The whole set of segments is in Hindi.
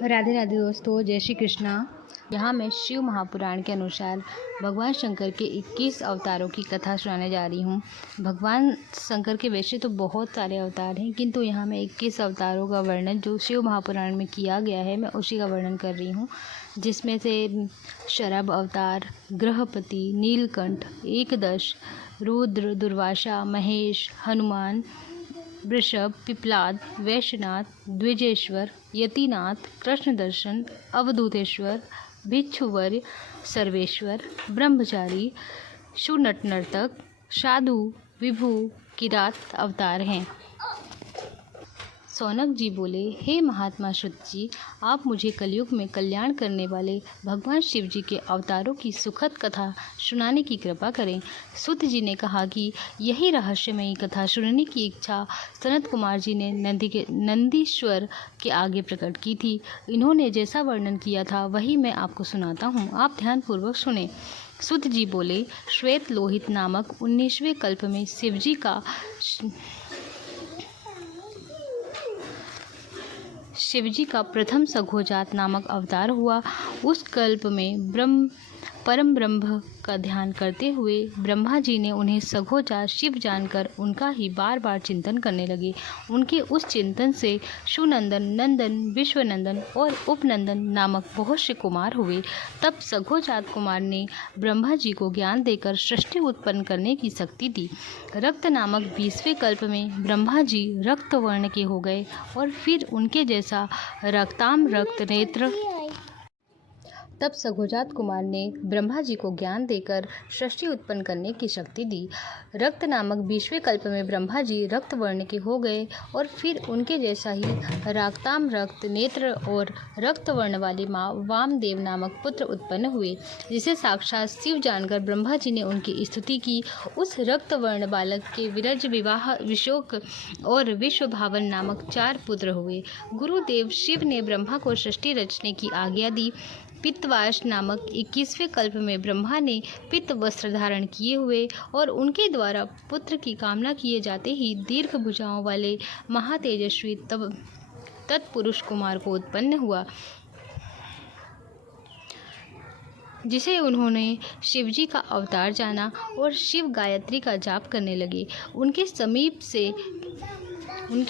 राधे राधे दोस्तों, जय श्री कृष्णा। यहाँ मैं शिव महापुराण के अनुसार भगवान शंकर के 21 अवतारों की कथा सुनाने जा रही हूँ। भगवान शंकर के वैसे तो बहुत सारे अवतार हैं, किंतु यहाँ मैं 21 अवतारों का वर्णन जो शिव महापुराण में किया गया है, मैं उसी का वर्णन कर रही हूँ। जिसमें से शरभ अवतार, गृहपति, नीलकंठ, एकदश, रुद्र, दुर्वासा, महेश, हनुमान, वृषभ, पिपलाद, वैश्यनाथ, द्विजेश्वर, यतिनाथ, कृष्णदर्शन, अवधूतेश्वर, भिक्षुवर्य, सर्वेश्वर, ब्रह्मचारी, शूनट नर्तक, साधु, विभु, किरात अवतार हैं। सौनक जी बोले, हे महात्मा शुद्ध जी, आप मुझे कलयुग में कल्याण करने वाले भगवान शिव जी के अवतारों की सुखद कथा सुनाने की कृपा करें। सूत जी ने कहा कि यही रहस्यमयी कथा सुनने की इच्छा सनत कुमार जी ने नंदीश्वर के आगे प्रकट की थी। इन्होंने जैसा वर्णन किया था वही मैं आपको सुनाता हूँ, आप ध्यानपूर्वक सुने। सूत जी बोले, श्वेत लोहित नामक 19वें कल्प में शिवजी का प्रथम सघोजात नामक अवतार हुआ। उस कल्प में परम ब्रह्म का ध्यान करते हुए ब्रह्मा जी ने उन्हें सघोजात शिव जानकर उनका ही बार बार चिंतन करने लगे। उनके उस चिंतन से सुनंदन, नंदन, विश्वनंदन और उपनंदन नामक बहुत से कुमार हुए। तब सघोजात कुमार ने ब्रह्मा जी को ज्ञान देकर सृष्टि उत्पन्न करने की शक्ति दी। रक्त नामक 20वें कल्प में ब्रह्मा जी रक्त वर्ण के हो गए और फिर उनके जैसा रक्ताम रक्त नेत्र। तब सघोजात कुमार ने ब्रह्मा जी को ज्ञान देकर सृष्टि उत्पन्न करने की शक्ति दी। रक्त नामक 20वें कल्प में ब्रह्मा जी रक्त वर्ण के हो गए और फिर उनके जैसा ही रक्ताम रक्त नेत्र और रक्त वर्ण वाले माँ वामदेव नामक पुत्र उत्पन्न हुए, जिसे साक्षात शिव जानकर ब्रह्मा जी ने उनकी स्तुति की। उस रक्त वर्ण बालक के विरज, विवाह, विशोक और विश्वभावन नामक 4 पुत्र हुए। गुरुदेव शिव ने ब्रह्मा को सृष्टि रचने की आज्ञा दी। पित्तवास नामक 21वें कल्प में ब्रह्मा ने पित्त वस्त्र धारण किए हुए और उनके द्वारा पुत्र की कामना किए जाते ही दीर्घ भुजाओं वाले महातेजस्वी तत्पुरुष कुमार को उत्पन्न हुआ, जिसे उन्होंने शिवजी का अवतार जाना और शिव गायत्री का जाप करने लगे। उनके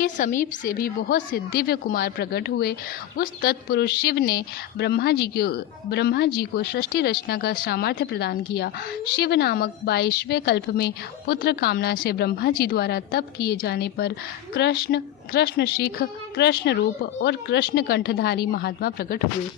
समीप से भी बहुत से दिव्य कुमार प्रकट हुए। उस तत्पुरुष शिव ने ब्रह्मा जी को सृष्टि रचना का सामर्थ्य प्रदान किया। शिव नामक 22वें कल्प में पुत्र कामना से ब्रह्मा जी द्वारा तप किए जाने पर कृष्ण शिख, कृष्ण रूप और कृष्ण कंठधारी महात्मा प्रकट हुए।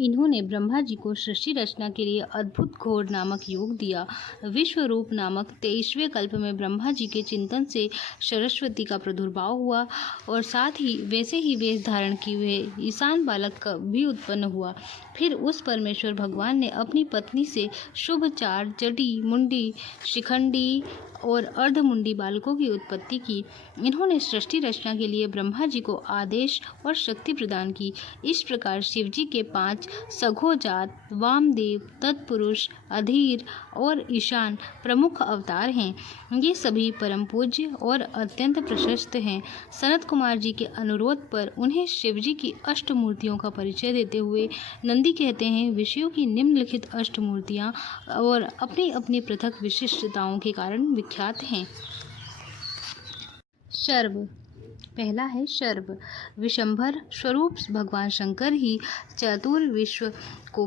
इन्होंने ब्रह्मा जी को सृष्टि रचना के लिए अद्भुत घोर नामक योग दिया। विश्व रूप नामक 23वें कल्प में ब्रह्मा जी के चिंतन से सरस्वती का प्रादुर्भाव हुआ और साथ ही वैसे ही वेश धारण किए हुए ईशान बालक का भी उत्पन्न हुआ। फिर उस परमेश्वर भगवान ने अपनी पत्नी से शुभ 4 जटी, मुंडी, शिखंडी और अर्धमुंडी बालकों की उत्पत्ति की। इन्होंने सृष्टि रचना के लिए ब्रह्मा जी को आदेश और शक्ति प्रदान की। इस प्रकार शिवजी के 5 सघोजात, वामदेव, तत्पुरुष, अधीर और ईशान प्रमुख अवतार हैं। ये सभी परम पूज्य और अत्यंत प्रशस्त हैं। सनत कुमार जी के अनुरोध पर उन्हें शिवजी की अष्टमूर्तियों का परिचय देते हुए नंदी कहते हैं, विषयों की निम्नलिखित अष्टमूर्तियाँ और अपनी अपनी पृथक विशिष्टताओं के कारण विख्यात हैं। शर्व। पहला है शर्व। विशंभर स्वरूप भगवान शंकर ही चतुर्विश्व को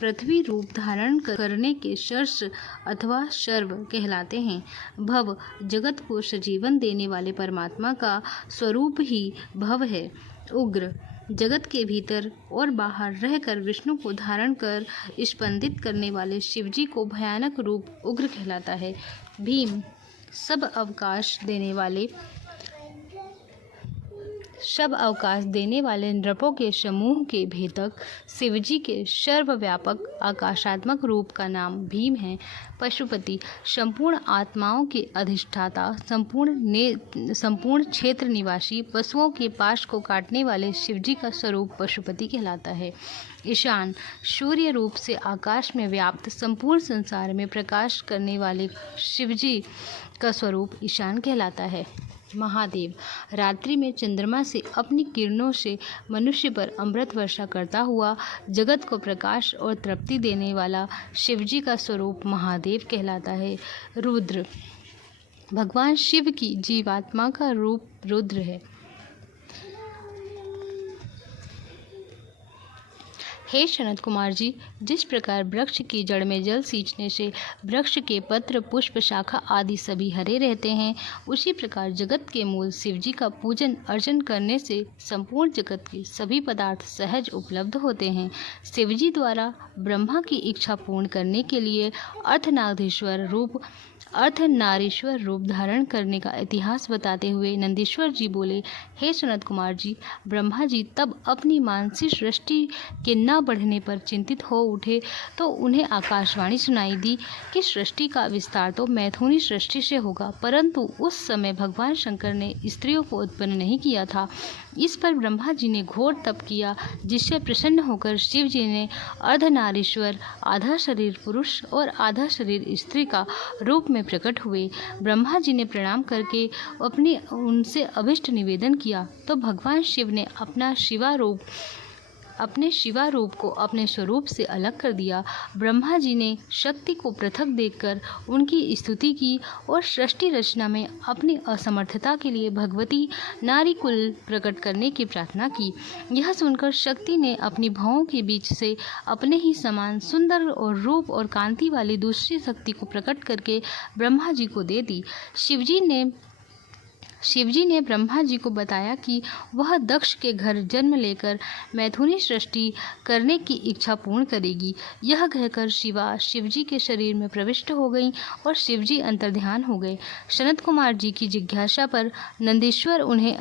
पृथ्वी रूप धारण करने के शर्ष अथवा शर्व कहलाते हैं। भव, जगत को सजीवन देने वाले परमात्मा का स्वरूप ही भव है। उग्र, जगत के भीतर और बाहर रहकर विष्णु को धारण कर स्पंदित करने वाले शिवजी को भयानक रूप उग्र कहलाता है। भीम, सब अवकाश देने वाले नृपों के समूह के भेदक शिवजी के सर्वव्यापक आकाशात्मक रूप का नाम भीम है। पशुपति, संपूर्ण आत्माओं के अधिष्ठाता, संपूर्ण क्षेत्र निवासी, पशुओं के पाश को काटने वाले शिवजी का स्वरूप पशुपति कहलाता है। ईशान, सूर्य रूप से आकाश में व्याप्त संपूर्ण संसार में प्रकाश करने वाले शिवजी का स्वरूप ईशान कहलाता है। महादेव रात्रि में चंद्रमा से अपनी किरणों से मनुष्य पर अमृत वर्षा करता हुआ जगत को प्रकाश और तृप्ति देने वाला शिवजी का स्वरूप महादेव कहलाता है। रुद्र भगवान शिव की जीवात्मा का रूप रुद्र है। हे सनत कुमार जी, जिस प्रकार वृक्ष की जड़ में जल सींचने से वृक्ष के पत्र, पुष्प, शाखा आदि सभी हरे रहते हैं, उसी प्रकार जगत के मूल शिवजी का पूजन अर्चन करने से संपूर्ण जगत के सभी पदार्थ सहज उपलब्ध होते हैं। शिवजी द्वारा ब्रह्मा की इच्छा पूर्ण करने के लिए अर्धनारीश्वर रूप धारण करने का इतिहास बताते हुए नंदीश्वर जी बोले, हे सनत कुमार जी, ब्रह्मा जी तब अपनी मानसिक सृष्टि के न बढ़ने पर चिंतित हो उठे तो उन्हें आकाशवाणी सुनाई दी कि सृष्टि का विस्तार तो मैथुनी सृष्टि से होगा, परंतु उस समय भगवान शंकर ने स्त्रियों को उत्पन्न नहीं किया था। इस पर ब्रह्मा जी ने घोर तप किया, जिससे प्रसन्न होकर शिव जी ने अर्धनारीश्वर, आधा शरीर पुरुष और आधा शरीर स्त्री का रूप में प्रकट हुए। ब्रह्मा जी ने प्रणाम करके उनसे अभिष्ट निवेदन किया तो भगवान शिव ने अपने शिवा रूप को अपने स्वरूप से अलग कर दिया। ब्रह्मा जी ने शक्ति को पृथक देखकर उनकी स्तुति की और सृष्टि रचना में अपनी असमर्थता के लिए भगवती नारी कुल प्रकट करने की प्रार्थना की। यह सुनकर शक्ति ने अपनी भौहों के बीच से अपने ही समान सुंदर और रूप और कांति वाली दूसरी शक्ति को प्रकट करके ब्रह्मा जी को दे दी। शिवजी ने ब्रह्मा जी को बताया कि वह दक्ष के घर जन्म लेकर मैथुनी सृष्टि करने की इच्छा पूर्ण करेगी। यह कहकर शिवा शिवजी के शरीर में प्रविष्ट हो गई और शिवजी अंतर्ध्यान हो गए। सनत कुमार जी की जिज्ञासा पर नंदीश्वर उन्हें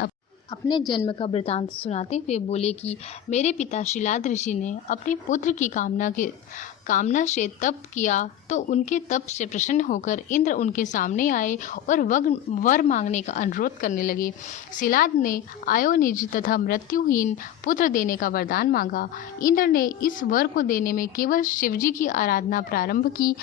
अपने जन्म का वृतांत सुनाते हुए बोले कि मेरे पिता शिलाद ऋषि ने अपने पुत्र की कामना से तप किया तो उनके तप से प्रसन्न होकर इंद्र उनके सामने आए और वर मांगने का अनुरोध करने लगे। शिलाद ने आयोनिज तथा मृत्युहीन पुत्र देने का वरदान मांगा। इंद्र ने इस वर को देने में केवल शिवजी की आराधना प्रारंभ की।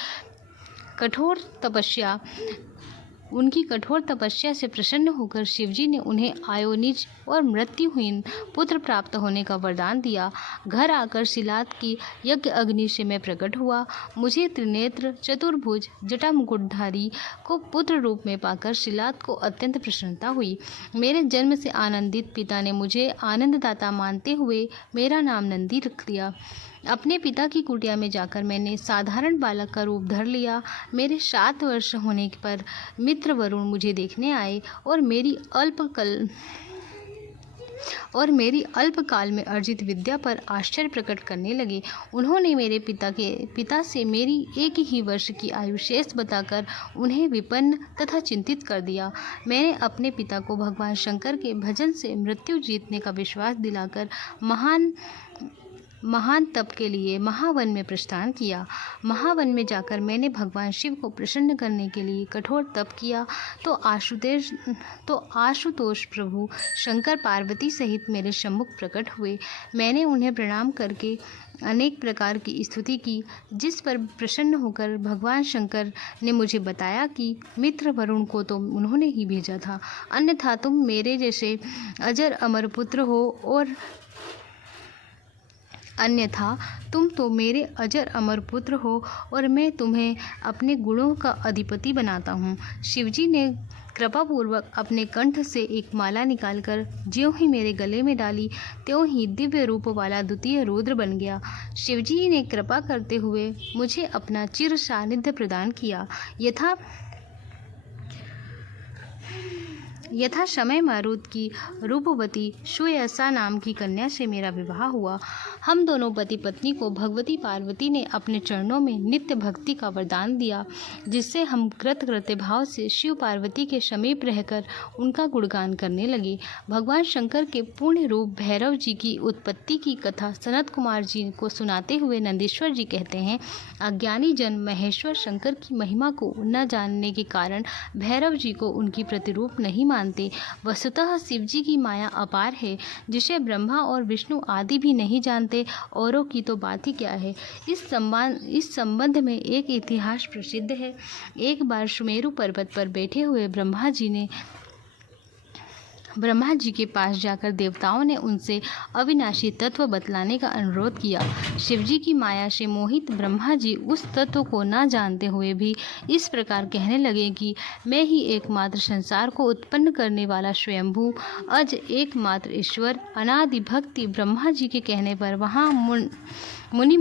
उनकी कठोर तपस्या से प्रसन्न होकर शिवजी ने उन्हें आयोनिज और मृत्युहीन पुत्र प्राप्त होने का वरदान दिया। घर आकर शिलाद की यज्ञ अग्नि से मैं प्रकट हुआ। मुझे त्रिनेत्र चतुर्भुज जटा मुकुटधारी को पुत्र रूप में पाकर शिलाद को अत्यंत प्रसन्नता हुई। मेरे जन्म से आनंदित पिता ने मुझे आनंददाता मानते हुए मेरा नाम नंदी रख दिया। अपने पिता की कुटिया में जाकर मैंने साधारण बालक का रूप धर लिया। मेरे 7 वर्ष होने पर मित्र वरुण मुझे देखने आए और मेरी अल्पकाल में अर्जित विद्या पर आश्चर्य प्रकट करने लगे। उन्होंने मेरे पिता से मेरी 1 ही वर्ष की आयु शेष बताकर उन्हें विपन्न तथा चिंतित कर दिया। मैंने अपने पिता को भगवान शंकर के भजन से मृत्यु जीतने का विश्वास दिलाकर महान तप के लिए महावन में प्रस्थान किया। महावन में जाकर मैंने भगवान शिव को प्रसन्न करने के लिए कठोर तप किया तो आशुतोष प्रभु शंकर पार्वती सहित मेरे सम्मुख प्रकट हुए। मैंने उन्हें प्रणाम करके अनेक प्रकार की स्तुति की, जिस पर प्रसन्न होकर भगवान शंकर ने मुझे बताया कि मित्र वरुण को तो उन्होंने ही भेजा था, अन्यथा तुम मेरे जैसे अजर अमर पुत्र हो और मेरे अजर अमर पुत्र हो और मैं तुम्हें अपने गुणों का अधिपति बनाता हूँ। शिवजी ने कृपापूर्वक अपने कंठ से एक माला निकालकर ज्यों ही मेरे गले में डाली त्यों ही दिव्य रूप वाला द्वितीय रुद्र बन गया। शिवजी ने कृपा करते हुए मुझे अपना चिर सानिध्य प्रदान किया। यथा समय मारुत की रूपवती सुयसा नाम की कन्या से मेरा विवाह हुआ। हम दोनों पति पत्नी को भगवती पार्वती ने अपने चरणों में नित्य भक्ति का वरदान दिया, जिससे हम कृतकृत्य भाव से शिव पार्वती के समीप रहकर उनका गुणगान करने लगे। भगवान शंकर के पूर्ण रूप भैरव जी की उत्पत्ति की कथा सनत कुमार जी को सुनाते हुए नंदीश्वर जी कहते हैं, अज्ञानी जन महेश्वर शंकर की महिमा को न जानने के कारण भैरव जी को उनकी प्रतिरूप नहीं मानते। वस्तुतः शिव जी की माया अपार है, जिसे ब्रह्मा और विष्णु आदि भी नहीं जानते, औरों की तो बात ही क्या है। इस संबंध में एक इतिहास प्रसिद्ध है। एक बार सुमेरु पर्वत पर बैठे हुए ब्रह्मा जी ने ब्रह्मा जी के पास जाकर देवताओं ने उनसे अविनाशी तत्व बतलाने का अनुरोध किया। शिव जी की माया से मोहित ब्रह्मा जी उस तत्व को न जानते हुए भी इस प्रकार कहने लगे कि मैं ही एकमात्र संसार को उत्पन्न करने वाला स्वयंभू अज एकमात्र ईश्वर अनादि भक्ति। ब्रह्मा जी के कहने पर वहाँ मुनि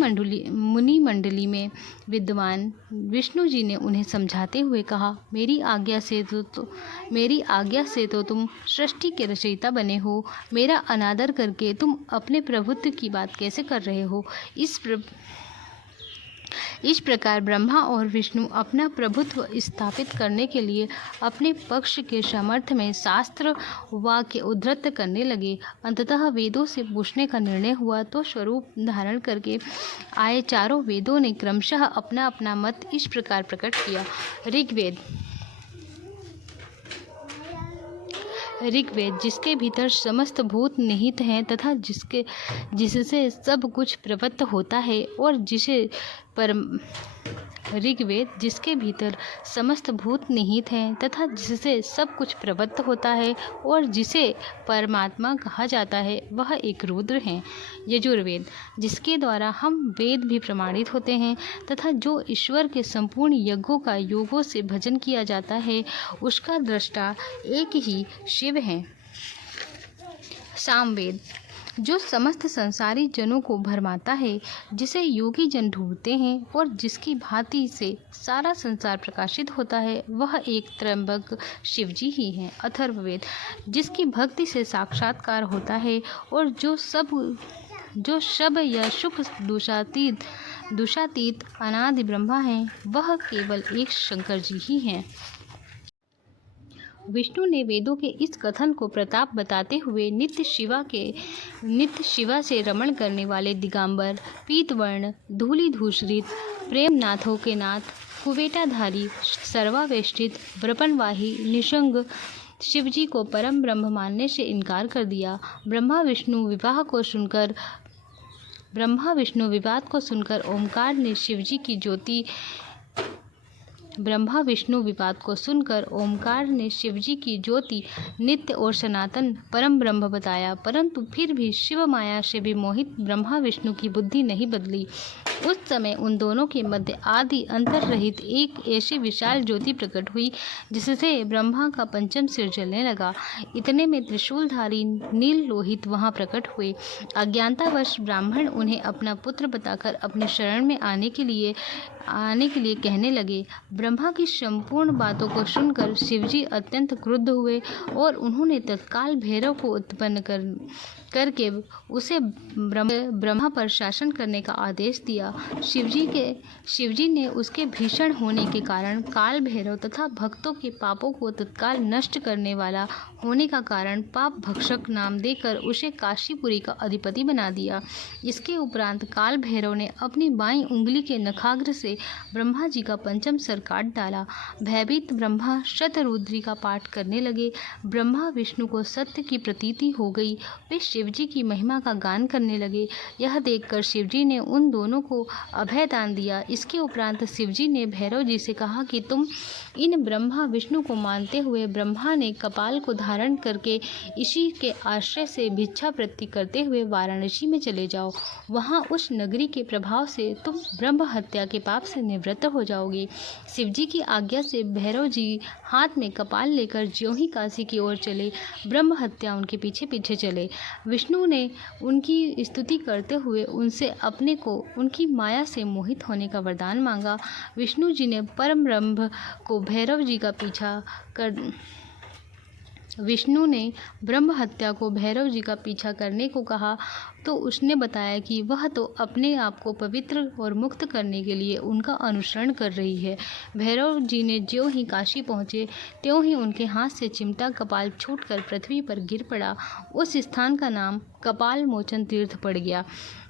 मंडली में विद्वान विष्णु जी ने उन्हें समझाते हुए कहा, मेरी आज्ञा से तो तुम सृष्टि के रचयिता बने हो। मेरा अनादर करके तुम अपने प्रभुत्व की बात कैसे कर रहे हो। इस प्रकार ब्रह्मा और विष्णु अपना प्रभुत्व स्थापित करने के लिए अपने पक्ष के समर्थ में शास्त्र वाक्य उद्धृत करने लगे। अंततः वेदों से पूछने का निर्णय हुआ तो स्वरूप धारण करके आए चारों वेदों ने क्रमशः अपना अपना मत इस प्रकार प्रकट किया। ऋग्वेद जिसके भीतर समस्त भूत निहित हैं तथा जिससे सब कुछ प्रवृत्त होता है और ऋग्वेद जिसके भीतर समस्त भूत निहित हैं तथा जिससे सब कुछ प्रवृत्त होता है और जिसे परमात्मा कहा जाता है वह एक रुद्र हैं। यजुर्वेद जिसके द्वारा हम वेद भी प्रमाणित होते हैं तथा जो ईश्वर के संपूर्ण यज्ञों का योगों से भजन किया जाता है उसका दृष्टा एक ही शिव है। सामवेद जो समस्त संसारी जनों को भरमाता है, जिसे योगी जन ढूंढते हैं और जिसकी भांति से सारा संसार प्रकाशित होता है, वह एक त्र्यंबक शिवजी ही हैं। अथर्ववेद जिसकी भक्ति से साक्षात्कार होता है और जो शब या सुख दुषातीत अनादि ब्रह्मा है, वह केवल एक शंकर जी ही हैं। विष्णु ने वेदों के इस कथन को प्रताप बताते हुए नित्य शिवा से रमण करने वाले दिगंबर पीतवर्ण धूलिधूसरित प्रेमनाथों के नाथ कुवेटाधारी सर्वावेष्टित विपन्नवाही निशंग शिवजी को परम ब्रह्म मानने से इनकार कर दिया। ब्रह्मा विष्णु विवाद को सुनकर ओमकार ने शिवजी की ज्योति नित्य और सनातन परम ब्रह्म बताया, परंतु फिर भी शिव माया से भी मोहित ब्रह्मा विष्णु की बुद्धि नहीं बदली। उस समय उन दोनों के मध्य आदि अंतर रहित एक ऐसी विशाल ज्योति प्रकट हुई जिससे ब्रह्मा का पंचम सिर जलने लगा। इतने में त्रिशूलधारी नील लोहित वहां प्रकट हुए। अज्ञानतावश ब्राह्मण उन्हें अपना पुत्र बताकर अपने शरण में आने के लिए कहने लगे। ब्रह्मा की संपूर्ण बातों को सुनकर शिवजी अत्यंत क्रुद्ध हुए और उन्होंने तत्काल भैरव को उत्पन्न करके उसे ब्रह्मा पर शासन करने का आदेश दिया। शिवजी ने उसके भीषण होने के कारण काल भैरव तथा भक्तों के पापों को तत्काल नष्ट करने वाला होने का कारण पाप भक्षक नाम देकर उसे काशीपुरी का अधिपति बना दिया। इसके उपरांत काल भैरव ने अपनी बाईं उंगली के नखाग्र से ब्रह्मा जी का पंचम सर काट डाला। भयभीत ब्रह्मा शतरुद्री का पाठ करने लगे। ब्रह्मा विष्णु को सत्य की प्रतीति हो गई। वे शिवजी की महिमा का गान करने लगे। यह देखकर शिवजी ने उन दोनों को अभय दान दिया। इसके उपरांत शिवजी ने भैरव जी से कहा कि तुम इन ब्रह्मा विष्णु को मानते हुए ब्रह्मा ने कपाल को धारण करके इसी के आश्रय से भिक्षा वृत्ति करते हुए वाराणसी में चले जाओ। वहाँ उस नगरी के प्रभाव से तुम ब्रह्म हत्या के पाप से निवृत्त हो जाओगे। शिवजी की आज्ञा से भैरव जी हाथ में कपाल लेकर ज्यों ही काशी की ओर चले, ब्रह्म हत्या उनके पीछे पीछे चले। विष्णु ने उनकी स्तुति करते हुए उनसे अपने को उनकी माया से मोहित होने का वरदान मांगा। विष्णु जी ने परम ब्रह्म को विष्णु ने ब्रह्म हत्या को भैरव जी का पीछा करने को कहा तो उसने बताया कि वह तो अपने आप को पवित्र और मुक्त करने के लिए उनका अनुसरण कर रही है। भैरव जी ने ज्यों ही काशी पहुँचे त्यों ही उनके हाथ से चिमटा कपाल छूटकर पृथ्वी पर गिर पड़ा। उस स्थान का नाम कपाल मोचन तीर्थ पड़ गया।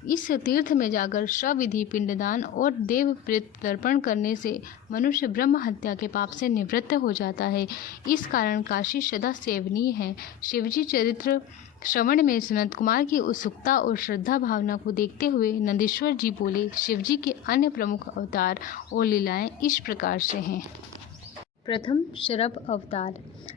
इस तीर्थ में जाकर सविधि पिंडदान और देव प्रेत तर्पण करने से मनुष्य ब्रह्म हत्या के पाप से निवृत्त हो जाता है। इस कारण काशी सदा सेवनीय है। शिवजी चरित्र श्रवण में सनत कुमार की उत्सुकता और श्रद्धा भावना को देखते हुए नंदीश्वर जी बोले, शिवजी के अन्य प्रमुख अवतार और लीलाएं इस प्रकार से हैं। प्रथम शरभ अवतार।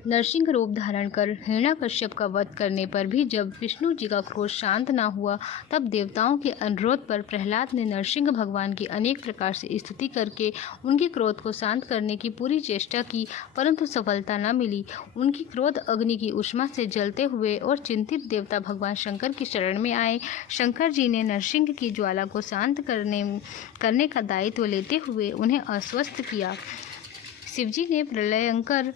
नरसिंह रूप धारण कर हिरण्याकश्यप का वध करने पर भी जब विष्णु जी का क्रोध शांत न हुआ, तब देवताओं के अनुरोध पर प्रहलाद ने नरसिंह भगवान की अनेक प्रकार से स्तुति करके उनके क्रोध को शांत करने की पूरी चेष्टा की, परंतु सफलता न मिली। उनकी क्रोध अग्नि की उष्मा से जलते हुए और चिंतित देवता भगवान शंकर की शरण में आए। शंकर जी ने नरसिंह की ज्वाला को शांत करने का दायित्व लेते हुए उन्हें आश्वस्त किया। शिवजी ने प्रलयंकर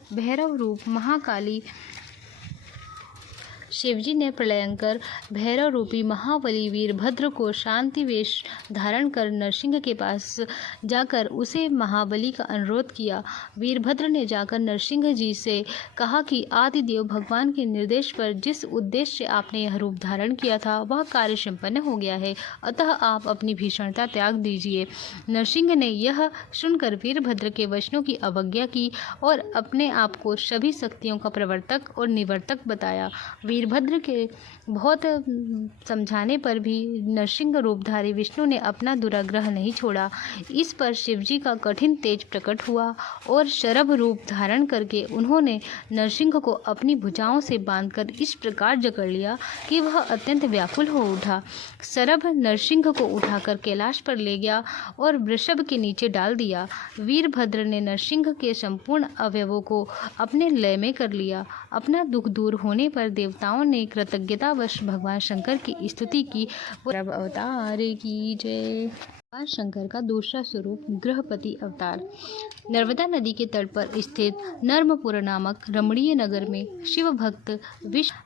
भैरव रूपी महाबली वीरभद्र को शांति वेश धारण कर नरसिंह के पास जाकर उसे महाबली का अनुरोध किया। वीरभद्र ने जाकर नरसिंह जी से कहा कि आदिदेव भगवान के निर्देश पर जिस उद्देश्य से आपने यह रूप धारण किया था वह कार्य संपन्न हो गया है, अतः आप अपनी भीषणता त्याग दीजिए। नरसिंह ने यह सुनकर वीरभद्र के वचनों की अवज्ञा की और अपने आप को सभी शक्तियों का प्रवर्तक और निवर्तक बताया। वीरभद्र के बहुत समझाने पर भी नरसिंह रूपधारी विष्णु ने अपना दुराग्रह नहीं छोड़ा। इस पर शिवजी का कठिन तेज प्रकट हुआ और शरभ रूप धारण करके उन्होंने नरसिंह को अपनी भुजाओं से बांधकर इस प्रकार जकड़ लिया कि वह अत्यंत व्याकुल हो उठा। शरभ नरसिंह को उठाकर कैलाश पर ले गया और वृषभ के नीचे डाल दिया। वीरभद्र ने नरसिंह के संपूर्ण अवयवों को अपने लय में कर लिया। अपना दुख दूर होने पर देवताओं ने कृतज्ञतावश भगवान शंकर की स्तुति की। अवतार की जय। भगवान शंकर का दूसरा स्वरूप गृहपति अवतार। नर्मदा नदी के तट पर स्थित नर्मपुर नामक रमणीय नगर में शिव भक्त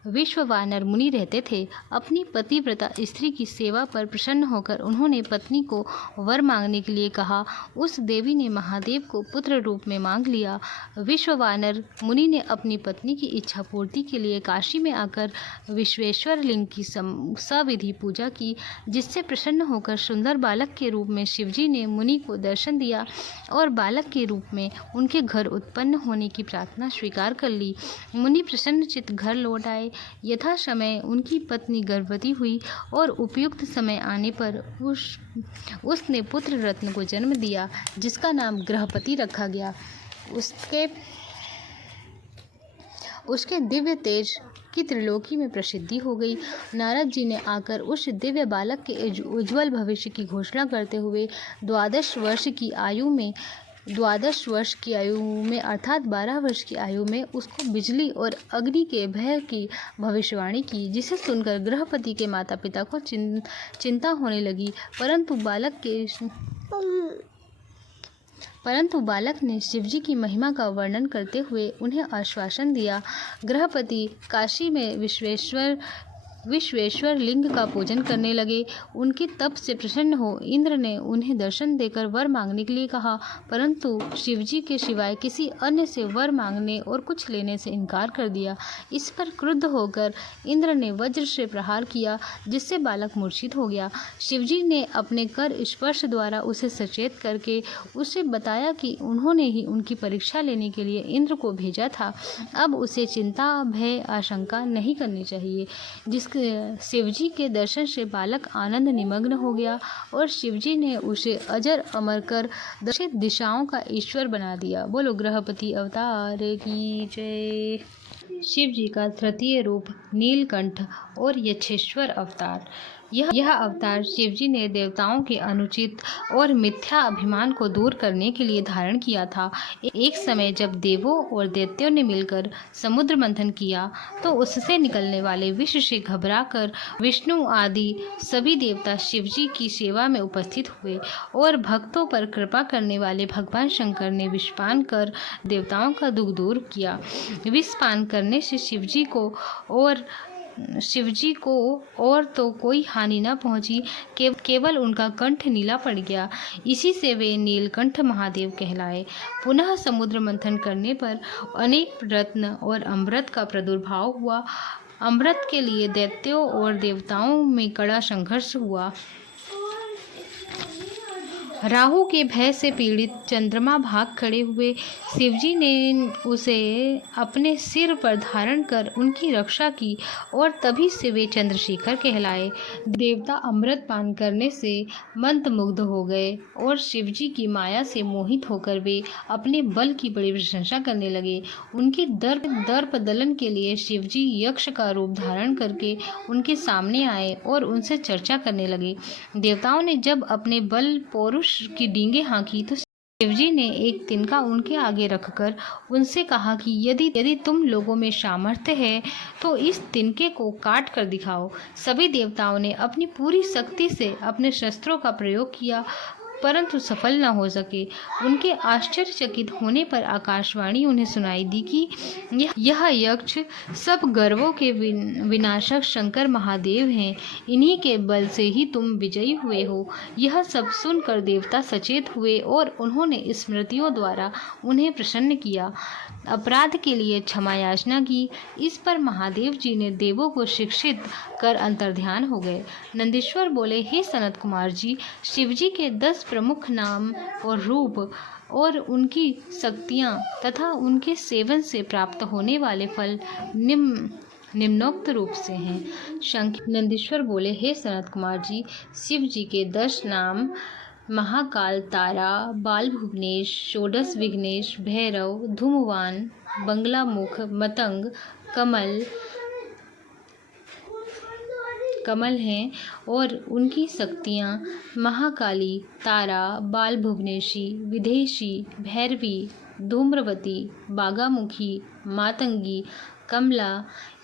विश्ववानर मुनि रहते थे। अपनी पतिव्रता स्त्री की सेवा पर प्रसन्न होकर उन्होंने पत्नी को वर मांगने के लिए कहा। उस देवी ने महादेव को पुत्र रूप में मांग लिया। विश्ववानर मुनि ने अपनी पत्नी की इच्छा पूर्ति के लिए काशी में आकर विश्वेश्वर लिंग की सविधि पूजा की, जिससे प्रसन्न होकर सुंदर बालक के रूप में शिवजी ने मुनि को दर्शन दिया और बालक के रूप में उनके घर उत्पन्न होने की प्रार्थना स्वीकार कर ली। मुनि प्रसन्नचित्त घर लौट आए। यथा समय उनकी पत्नी गर्भवती हुई और उपयुक्त समय आने पर उसने पुत्र रत्न को जन्म दिया, जिसका नाम गृहपति रखा गया। उसके दिव्य तेज की त्रिलोकी में प्रसिद्धि हो गई। नारद जी ने आकर उस दिव्य बालक के उज्जवल भविष्य की घोषणा करते हुए 12 वर्ष की आयु में अर्थात 12 वर्ष की आयु में उसको बिजली और अग्नि के भय की भविष्यवाणी की, जिसे सुनकर गृहपति के माता पिता को चिंता होने लगी। परंतु बालक ने शिवजी की महिमा का वर्णन करते हुए उन्हें आश्वासन दिया। गृहपति काशी में विश्वेश्वर लिंग का पूजन करने लगे। उनके तप से प्रसन्न हो इंद्र ने उन्हें दर्शन देकर वर मांगने के लिए कहा, परंतु शिवजी के सिवाय किसी अन्य से वर मांगने और कुछ लेने से इनकार कर दिया। इस पर क्रुद्ध होकर इंद्र ने वज्र से प्रहार किया, जिससे बालक मूर्छित हो गया। शिवजी ने अपने कर स्पर्श द्वारा उसे सचेत करके उसे बताया कि उन्होंने ही उनकी परीक्षा लेने के लिए इंद्र को भेजा था। अब उसे चिंता, भय, आशंका नहीं करनी चाहिए। शिवजी के दर्शन से बालक आनंद निमग्न हो गया और शिवजी ने उसे अजर अमर कर दक्षिण दिशाओं का ईश्वर बना दिया। बोलो गृहपति अवतार की जय। शिवजी का तृतीय रूप नीलकंठ और यक्षेश्वर अवतार। यह अवतार शिवजी ने देवताओं के अनुचित और मिथ्या अभिमान को दूर करने के लिए धारण किया था। एक समय जब देवों और दैत्यों ने मिलकर समुद्र मंथन किया, तो उससे निकलने वाले विष से घबराकर विष्णु आदि सभी देवता शिवजी की सेवा में उपस्थित हुए और भक्तों पर कृपा करने वाले भगवान शंकर ने विषपान कर देवताओं का दुख दूर किया। विषपान करने से शिवजी को और तो कोई हानि न पहुंची, केवल उनका कंठ नीला पड़ गया। इसी से वे नीलकंठ महादेव कहलाए। पुनः समुद्र मंथन करने पर अनेक रत्न और अमृत का प्रादुर्भाव हुआ। अमृत के लिए दैत्यों और देवताओं में कड़ा संघर्ष हुआ राहु के भय से पीड़ित चंद्रमा भाग खड़े हुए। शिवजी ने उसे अपने सिर पर धारण कर उनकी रक्षा की और तभी से वे चंद्रशेखर कहलाए। देवता अमृत पान करने से मंत्रमुग्ध हो गए और शिवजी की माया से मोहित होकर वे अपने बल की बड़ी प्रशंसा करने लगे। उनके दर्प दलन के लिए शिवजी यक्ष का रूप धारण करके उनके सामने आए और उनसे चर्चा करने लगे। देवताओं ने जब अपने बल पौरुष की डींगे हाँकी तो शिवजी ने एक तिनका उनके आगे रखकर उनसे कहा कि यदि तुम लोगों में सामर्थ्य है तो इस तिनके को काट कर दिखाओ। सभी देवताओं ने अपनी पूरी शक्ति से अपने शस्त्रों का प्रयोग किया परंतु सफल न हो सके। उनके आश्चर्यचकित होने पर आकाशवाणी उन्हें सुनाई दी कि यह यक्ष सब गर्वों के विनाशक शंकर महादेव हैं, इन्हीं के बल से ही तुम विजयी हुए हो। यह सब सुनकर देवता सचेत हुए और उन्होंने स्मृतियों द्वारा उन्हें प्रसन्न किया, अपराध के लिए क्षमा याचना की। इस पर महादेव जी ने देवों को शिक्षित कर अंतर्ध्यान हो गए। नंदीश्वर बोले, हे सनत कुमार जी, शिवजी के 10 प्रमुख नाम और रूप और उनकी शक्तियाँ तथा उनके सेवन से प्राप्त होने वाले फल निम्नोक्त रूप से हैं। नंदीश्वर बोले, हे सनत कुमार जी, शिव जी के 10 नाम महाकाल, तारा, बाल भुवनेश, षोडश विघ्नेश, भैरव, धूमवान, बंगलामुख, मतंग, कमल हैं और उनकी शक्तियाँ महाकाली, तारा, बाल भुवनेशी, विदेशी, भैरवी, धूम्रवती, बागामुखी, मातंगी, कमला,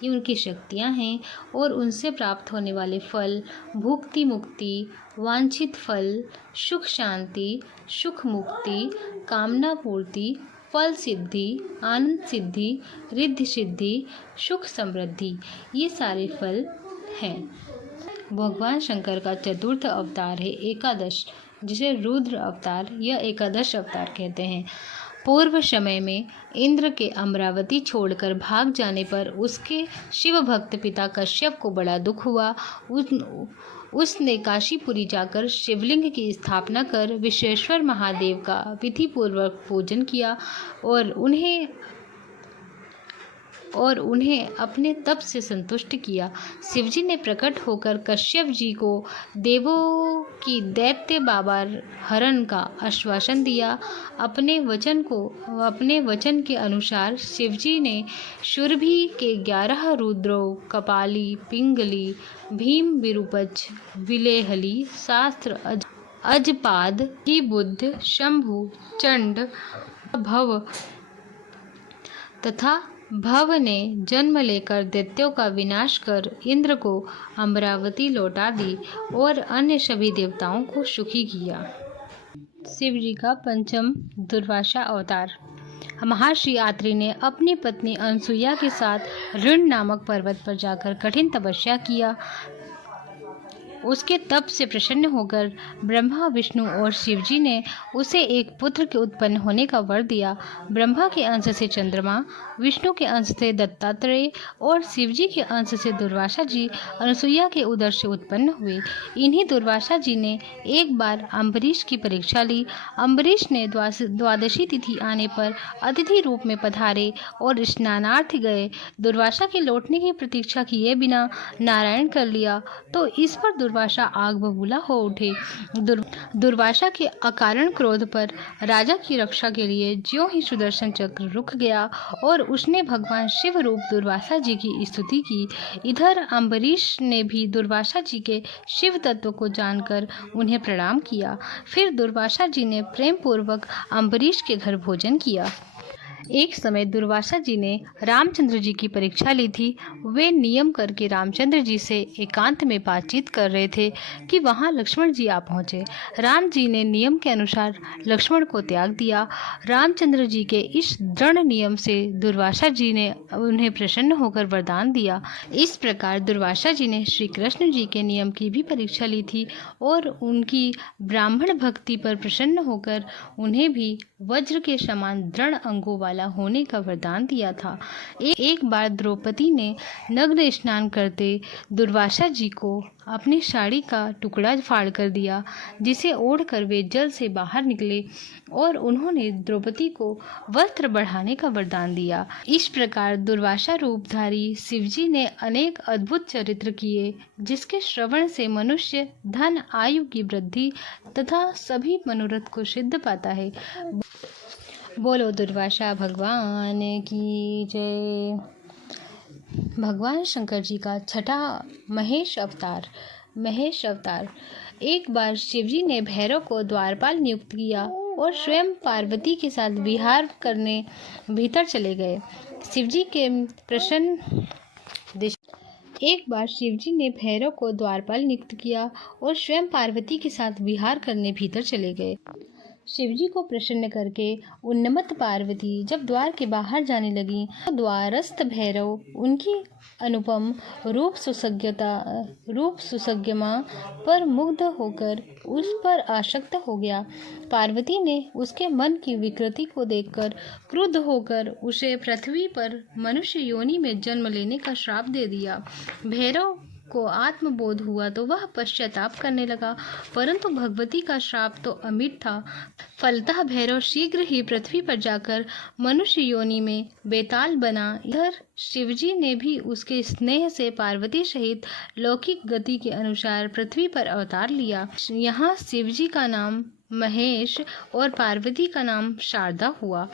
ये उनकी शक्तियाँ हैं और उनसे प्राप्त होने वाले फल भुक्ति मुक्ति, वांछित फल, सुख शांति, सुख मुक्ति, कामना पूर्ति, फल सिद्धि, आनंद सिद्धि, रिद्धि सिद्धि, सुख समृद्धि, ये सारे फल हैं। भगवान शंकर का चतुर्थ अवतार है एकादश, जिसे रुद्र अवतार या एकादश अवतार कहते हैं। पूर्व समय में इंद्र के अमरावती छोड़कर भाग जाने पर उसके शिव भक्त पिता कश्यप को बड़ा दुख हुआ। उसने काशीपुरी जाकर शिवलिंग की स्थापना कर विश्वेश्वर महादेव का विधि पूर्वक पूजन किया और उन्हें अपने तप से संतुष्ट किया। शिवजी ने प्रकट होकर कश्यप जी को देवों की दैत्य बाबा हरण का आश्वासन दिया। अपने वचन के अनुसार शिवजी ने सुरभि के 11 रुद्रों, कपाली, पिंगली, भीम, विरूपच, विलेहली, शास्त्र, अजपाद, ही बुद्ध, शंभु, चंड, भव तथा भव ने जन्म लेकर दैत्यों का विनाश कर इंद्र को अमरावती लौटा दी और अन्य सभी देवताओं को सुखी किया। शिव जी का पंचम दुर्वासा अवतार। महर्षि आत्रि ने अपनी पत्नी अनसुईया के साथ ऋण नामक पर्वत पर जाकर कठिन तपस्या किया। उसके तप से प्रसन्न होकर ब्रह्मा, विष्णु और शिवजी ने उसे एक पुत्र के उत्पन्न होने का वर दिया। ब्रह्मा के अंश से चंद्रमा, विष्णु के अंश से दत्तात्रेय और शिवजी के अंश से दुर्वासा जी अनसुईया के उदर से उत्पन्न हुए। इन्हीं दुर्वासा जी ने एक बार अम्बरीश की परीक्षा ली। अम्बरीश ने द्वादशी तिथि आने पर अतिथि रूप में पधारे और स्नानार्थ गए। दुर्वासा के लौटने की प्रतीक्षा किए बिना नारायण कर लिया तो इस पर दुर्वासा आग बबूला हो उठे। दुर्वासा के अकारण क्रोध पर राजा की रक्षा के लिए ज्यों ही सुदर्शन चक्र रुक गया और उसने भगवान शिव रूप दुर्वासा जी की स्तुति की। इधर अम्बरीश ने भी दुर्वासा जी के शिव तत्व को जानकर उन्हें प्रणाम किया। फिर दुर्वासा जी ने प्रेम पूर्वक अम्बरीश के घर भोजन किया। एक समय दुर्वासा जी ने रामचंद्र जी की परीक्षा ली थी। वे नियम करके रामचंद्र जी से एकांत में बातचीत कर रहे थे कि वहां लक्ष्मण जी आ पहुंचे। राम जी ने नियम के अनुसार लक्ष्मण को त्याग दिया। रामचंद्र जी के इस दृढ़ नियम से दुर्वासा जी ने उन्हें प्रसन्न होकर वरदान दिया। इस प्रकार दुर्वासा जी ने श्री कृष्ण जी के नियम की भी परीक्षा ली थी और उनकी ब्राह्मण भक्ति पर प्रसन्न होकर उन्हें भी वज्र के समान दृढ़ अंगों वाला होने का वरदान दिया था। एक बार द्रौपदी ने नग्न स्नान करते दुर्वासा जी को अपनी साड़ी का टुकड़ा फाड़ कर दिया, जिसे ओढ़कर वे जल से बाहर निकले और उन्होंने द्रौपदी को वस्त्र बढ़ाने का वरदान दिया। इस प्रकार दुर्वासा रूपधारी शिवजी ने अनेक अद्भुत चरित्र किए, जिसके श्रवण से मनुष्य धन आयु की वृद्धि तथा सभी मनोरथ को सिद्ध पाता है। बोलो दुर्वासा भगवान की जय। भगवान शंकर जी का छठा महेश अवतार। एक बार शिवजी ने भैरव को द्वारपाल नियुक्त किया और स्वयं पार्वती के साथ विहार करने भीतर चले गए। एक बार शिवजी ने भैरव को द्वारपाल नियुक्त किया और स्वयं पार्वती के साथ विहार करने भीतर चले गए। शिवजी को प्रसन्न करके उन्मत्त पार्वती जब द्वार के बाहर जाने लगी, तो द्वारस्थ भैरव उनकी अनुपम रूप सुसज्ञमा पर मुग्ध होकर उस पर आसक्त हो गया। पार्वती ने उसके मन की विकृति को देखकर क्रुद्ध होकर उसे पृथ्वी पर मनुष्य योनि में जन्म लेने का श्राप दे दिया। भैरव को आत्मबोध हुआ तो वह पश्चाताप करने लगा, परंतु भगवती का श्राप तो अमिट था। फलतः भैरव शीघ्र ही पृथ्वी पर जाकर मनुष्य योनि में बेताल बना। इधर शिवजी ने भी उसके स्नेह से पार्वती सहित लौकिक गति के अनुसार पृथ्वी पर अवतार लिया। यहाँ शिवजी का नाम महेश और पार्वती का नाम शारदा हुआ।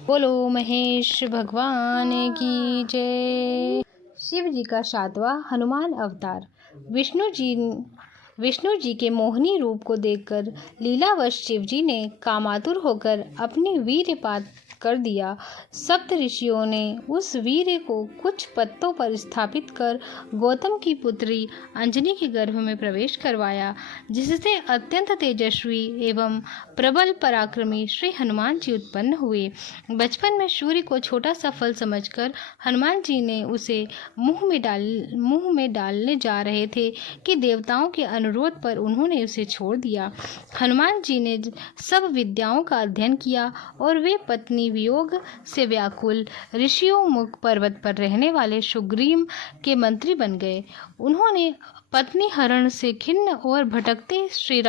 बोलो महेश भगवान की जय। शिव जी का सातवां हनुमान अवतार। विष्णु जी के मोहिनी रूप को देखकर लीलावश शिव जी ने कामातुर होकर अपनी वीर्यपात कर दिया। सप्त ऋषियों ने उस वीर्य को कुछ पत्तों पर स्थापित कर गौतम की पुत्री अंजनी के गर्भ में प्रवेश करवाया, जिससे अत्यंत तेजस्वी एवं प्रबल पराक्रमी श्री हनुमान जी उत्पन्न हुए। बचपन में सूर्य को छोटा सा फल समझकर हनुमान जी ने उसे मुंह में डालने जा रहे थे कि देवताओं के अनुरोध पर उन्होंने उसे छोड़ दिया। हनुमान जी ने सब विद्याओं का अध्ययन किया और वे पत्नी वियोग से व्याकुल ऋषियों मुख पर्वत पर रहने वाले सुग्रीव के मंत्री बन गए। उन्होंने पत्नी हरण से खिन्न और भटकते श्री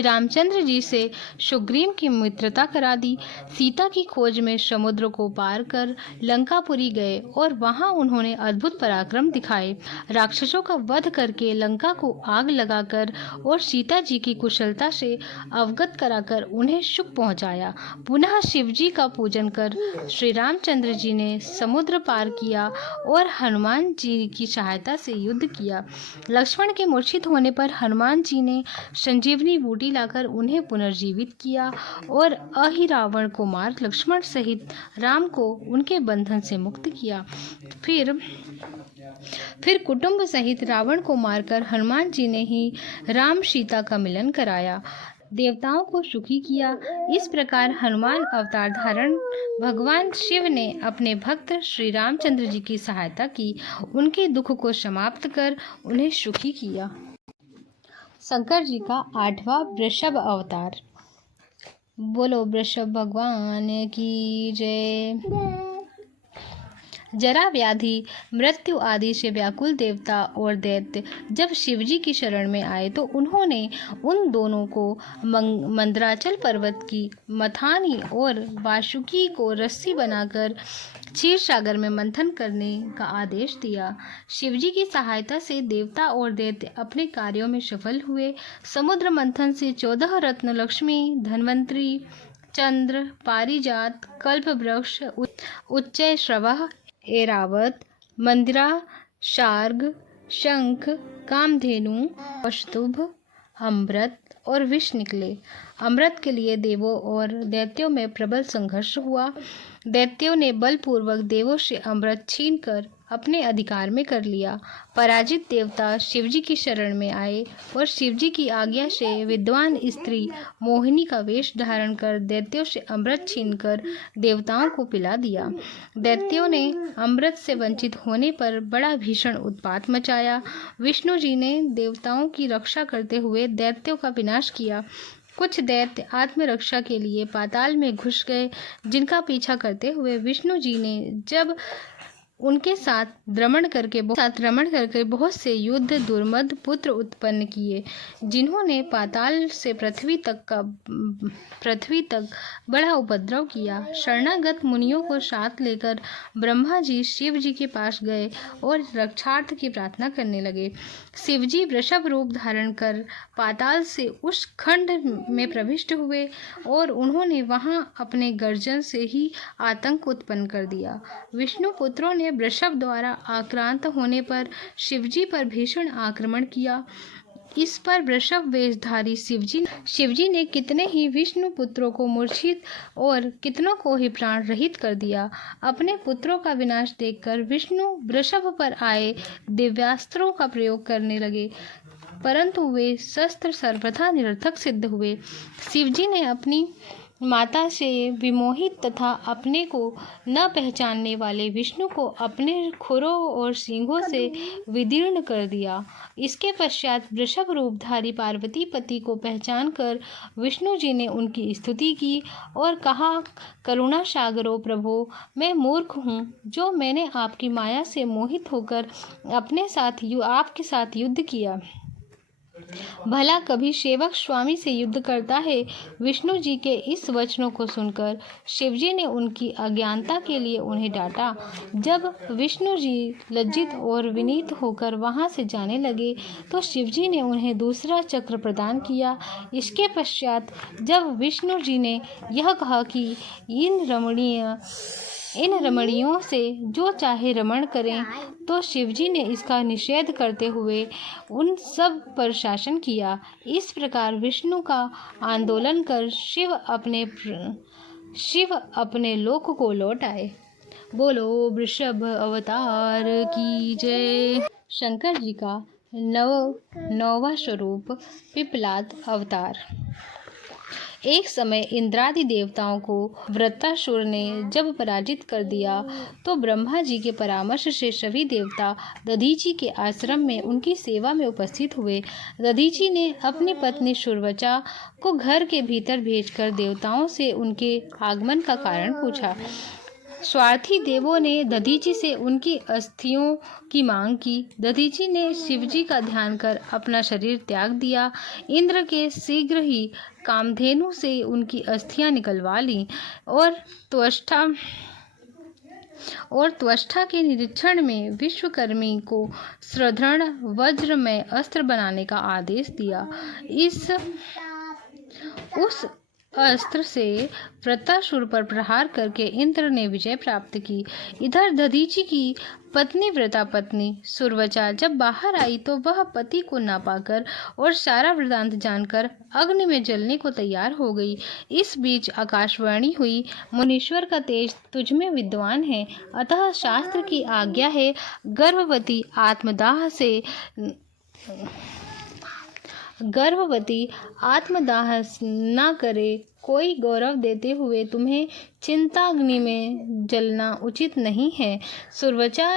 रामचंद्र जी से सुग्रीव की मित्रता करा दी। सीता की खोज में समुद्र को पार कर लंकापुरी गए और वहां उन्होंने अद्भुत पराक्रम दिखाए। राक्षसों का वध करके लंका को आग लगाकर और सीता जी की कुशलता से अवगत कराकर उन्हें सुख पहुंचाया। पुनः शिव जी का पूजन कर श्री रामचंद्र जी ने समुद्र पार किया और हनुमान जी की सहायता से युद्ध किया। लक्ष्मण के मूर्छित होने पर हनुमान जी ने संजीवनी बूटी लाकर उन्हें पुनर्जीवित किया और अहिरावण को मार लक्ष्मण सहित राम को उनके बंधन से मुक्त किया। फिर कुटुंब सहित रावण को मारकर हनुमान जी ने ही राम सीता का मिलन कराया, देवताओं को सुखी किया। इस प्रकार हनुमान अवतार धारण भगवान शिव ने अपने भक्त श्री रामचंद्र जी की सहायता की, उनके दुख को समाप्त कर उन्हें सुखी किया। शंकर जी का आठवां वृषभ अवतार। बोलो वृषभ भगवान की जय। जरा व्याधि मृत्यु आदि से व्याकुल देवता और दैत्य जब शिवजी की शरण में आए तो उन्होंने उन दोनों को मंदराचल पर्वत की मथानी और वासुकी को रस्सी बनाकर क्षीर सागर में मंथन करने का आदेश दिया। शिवजी की सहायता से देवता और दैत्य अपने कार्यों में सफल हुए। समुद्र मंथन से 14 रत्न लक्ष्मी, धन्वंतरी, चंद्र, पारिजात, कल्प वृक्ष, उच्चय श्रवः, ऐरावत, मंदिरा, शार्ग, शंख, कामधेनु, कौस्तुभ, अमृत और विष निकले। अमृत के लिए देवों और दैत्यों में प्रबल संघर्ष हुआ। दैत्यों ने बलपूर्वक देवों से अमृत छीनकर अपने अधिकार में कर लिया। पराजित देवता शिवजी की शरण में आए और शिवजी की आज्ञा से विद्वान स्त्री मोहिनी का वेश धारण कर दैत्यों से अमृत छीनकर देवताओं को पिला दिया। दैत्यों ने अमृत से वंचित होने पर बड़ा भीषण उत्पात मचाया। विष्णु जी ने देवताओं की रक्षा करते हुए दैत्यों का विनाश किया। कुछ दैत्य आत्मरक्षा के लिए पाताल में घुस गए, जिनका पीछा करते हुए विष्णु जी ने जब उनके साथ रमण करके बहुत से युद्ध दुर्मद पुत्र उत्पन्न किए, जिन्होंने पाताल से पृथ्वी तक बड़ा उपद्रव किया। शरणागत मुनियों को साथ लेकर ब्रह्मा जी शिव जी के पास गए और रक्षार्थ की प्रार्थना करने लगे। शिव जी वृषभ रूप धारण कर पाताल से उस खंड में प्रविष्ट हुए और उन्होंने वहां अपने गर्जन से ही आतंक उत्पन्न कर दिया। विष्णु पुत्रों ने वृषभ द्वारा आक्रांत होने पर शिवजी पर भीषण आक्रमण किया। इस पर वृषभ वेशधारी शिवजी ने कितने ही विष्णु पुत्रों को मूर्छित और कितनों को ही प्राण रहित कर दिया। अपने पुत्रों का विनाश देखकर विष्णु वृषभ पर आए दिव्यास्त्रों का प्रयोग करने लगे, परंतु वे शस्त्र सर्वथा निरर्थक सिद्ध हुए। शिवजी ने अपनी माता से विमोहित तथा अपने को न पहचानने वाले विष्णु को अपने खुरों और सींगों से विदीर्ण कर दिया। इसके पश्चात वृषभ रूपधारी पार्वती पति को पहचान कर विष्णु जी ने उनकी स्तुति की और कहा, करुणा सागरो प्रभो, मैं मूर्ख हूँ जो मैंने आपकी माया से मोहित होकर आपके साथ युद्ध किया। भला कभी सेवक स्वामी से युद्ध करता है। विष्णु जी के इस वचनों को सुनकर शिवजी ने उनकी अज्ञानता के लिए उन्हें डांटा। जब विष्णु जी लज्जित और विनीत होकर वहां से जाने लगे तो शिवजी ने उन्हें दूसरा चक्र प्रदान किया। इसके पश्चात जब विष्णु जी ने यह कहा कि इन रमणियों से जो चाहे रमण करें, तो शिवजी ने इसका निषेध करते हुए उन सब पर शासन किया। इस प्रकार विष्णु का आंदोलन कर शिव अपने लोक को लौट आए। बोलो वृषभ अवतार की जय। शंकर जी का नौवा स्वरूप पिप्पलाद अवतार। एक समय इंद्रादि देवताओं को वृत्रासुर ने जब पराजित कर दिया तो ब्रह्मा जी के परामर्श से सभी देवता दधीचि के आश्रम में उनकी सेवा में उपस्थित हुए। दधीचि ने अपनी पत्नी सुरवचा को घर के भीतर भेजकर देवताओं से उनके आगमन का कारण पूछा। स्वार्थी देवों ने दधीचि से उनकी अस्थियों की मांग की। दधीचि ने शिवजी का ध्यान कर अपना शरीर त्याग दिया। इंद्र के शीघ्र ही कामधेनु से उनकी अस्थियां निकलवा ली और त्वष्टा के निरीक्षण में विश्वकर्मी को सुदृढ़ वज्र में अस्त्र बनाने का आदेश दिया। उस अस्त्र से वृत्रासुर पर प्रहार करके इंद्र ने विजय प्राप्त की। इधर दधीचि की पत्नी व्रतापत्नी सुरवचा जब बाहर आई तो वह पति को ना पाकर और सारा वृतांत जानकर अग्नि में जलने को तैयार हो गई। इस बीच आकाशवाणी हुई, मुनीश्वर का तेज तुझमें विद्वान है, अतः शास्त्र की आज्ञा है गर्भवती आत्मदाह न करे। कोई गौरव देते हुए तुम्हें चिंताग्नि में जलना उचित नहीं है। सुरवचा